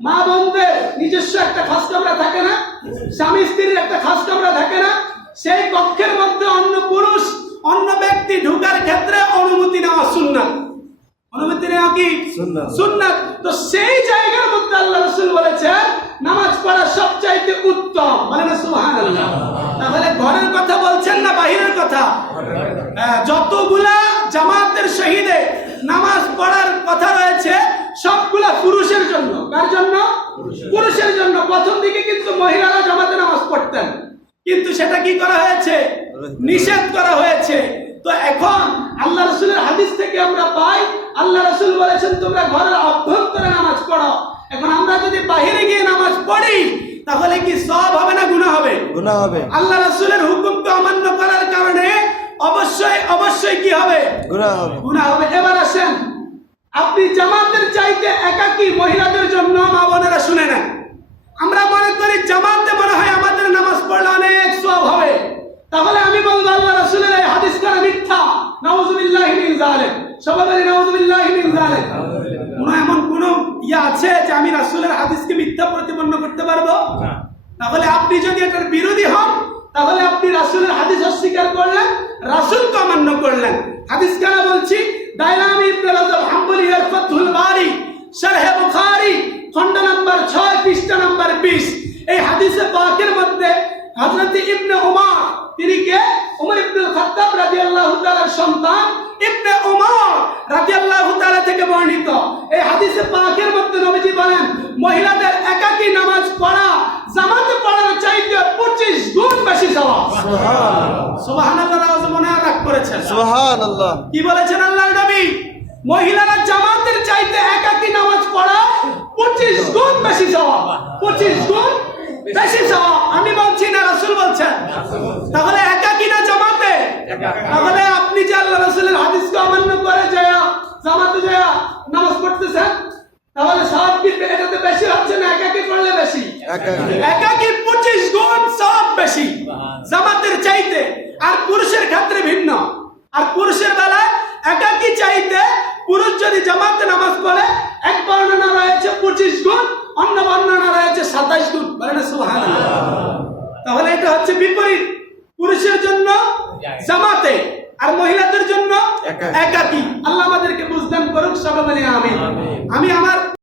মা বোনদের নিজস্ব একটা খাস কামরা থাকে না? স্বামী স্ত্রীর একটা খাস কামরা থাকে না? সেই কক্ষের মধ্যে অন্য পুরুষ ব্যক্তি ঢোকার ক্ষেত্রে অনুমতি নেওয়া সুন্নাত। অনুমতি নেওয়া কি সুন্নাত। সুন্নাত। তো সেই জায়গার মধ্যে আল্লাহ রাসূল বলেছেন নামাজ পড়া সবচাইতে উত্তম। বলেন না সুবহানাল্লাহ। তাহলে ঘরের কথা বলছেন না বাহিরের কথা? যতগুলা জামাতের শহীদে নামাজ পড়ার কথা রয়েছে সবগুলা পুরুষের জন্য। কার জন্য? পুরুষের জন্য। প্রথম দিকে কিন্তু মহিলারা জামাতে নামাজ পড়তেন, কিন্তু সেটা কি করা হয়েছে? নিষেধ করা হয়েছে। তো এখন আল্লাহ রাসূলের হাদিস থেকে আমরা পাই আল্লাহ রাসূল বলেছেন তোমরা ঘরের অভ্যন্তরে নামাজ পড়ো। এখন আমরা যদি বাইরে গিয়ে নামাজ পড়ি তাহলে কি সওয়াব হবে না গুনাহ হবে? গুনাহ হবে। আল্লাহ রাসূলের হুকুমকে অমান্য করার কারণে অবশ্যই কি হবে? গুনাহ হবে। গুনাহ হবে। এবার আসেন, আপনি জামাতের চাইতে একাকী মহিলাদের জন্য মা বোনেরা শুনে নেন। আমরা মনে করি জামাতে মনে হয় আমাদের নামাজ পড়লে অনেক সওয়াব হবে, তাহলে আমি বলবো আল্লাহ রাসূলের এই হাদিস করা মিথ্যা। নাউযুবিল্লাহি মিন যালিক। সবাই বলি নাউযুবিল্লাহি মিন যালিক। এমন কোন আছে যে আমি রাসূলের হাদিসকে মিথ্যা প্রতিপন্ন করতে পারবো? তাহলে আপনি যদি এটার বিরোধী হন তাহলে আপনি রাসূলের হাদিস অস্বীকার করলেন, রাসূলকে অমান্য করলেন। হাদিস কেন বলছি? দাইলামি ইবনে রাজব হাম্বলি এর ফাতহুল বারি শরহে বুখারী খণ্ড নাম্বার 6 পৃষ্ঠা নাম্বার 20। এই হাদিসে পাকের মধ্যে হযরত ইবনে উমর, তিনি কে? উমর ইবনে খাত্তাব রাদিয়াল্লাহু তাআলার সন্তান ইবনে উমর রাদিয়াল্লাহু তাআলা থেকে বর্ণিত। এই হাদিসে পাকের মধ্যে নবীজি বলেন মহিলাদের একাকী নামাজ পড়া জামাতে পড়ার চাইতে 25 গুণ বেশি সওয়াব। সুবহানাল্লাহ। সুবহানাল্লাহ আওয়াজ মনে রাখ করেছেন। সুবহানাল্লাহ। কি বলেছেন আল্লাহর নবী? মহিলারা জামাতের চাইতে একাকী নামাজ পড়া 25 গুণ বেশি সওয়াব। 25 গুণ বেশি সওয়াব। আমি বলছি না, রাসূল বলছেন। তাহলে একাকী না জামাতে? তাহলে আপনি যে আল্লাহ রাসূলের হাদিসকে অমান্য করে যায় জামাতে যায় নামাজ পড়তেছেন, তাহলে সওয়াব কি এটাতে বেশি হচ্ছে না একাকী পড়লে বেশি? একাকী 25 গুণ সওয়াব বেশি জামাতের চাইতে। আর পুরুষের ক্ষেত্রে ভিন্ন। আর পুরুষের বেলায় একাকী চাইতে পুরুষ যদি জামাতে নামাজ পড়ে এক বর্ণনা রয়েছে 25 গুণ, অন্য বর্ণনা রয়েছে 27 গুণ। বলেন সুবহানাল্লাহ। তাহলে এটা হচ্ছে বিপরীত। পুরুষের জন্য জামাতে আর মহিলাদের জন্য একাকী। আল্লাহ আমাদেরকে বুঝদান করুক। সবাই বলি আমিন। আমি আমার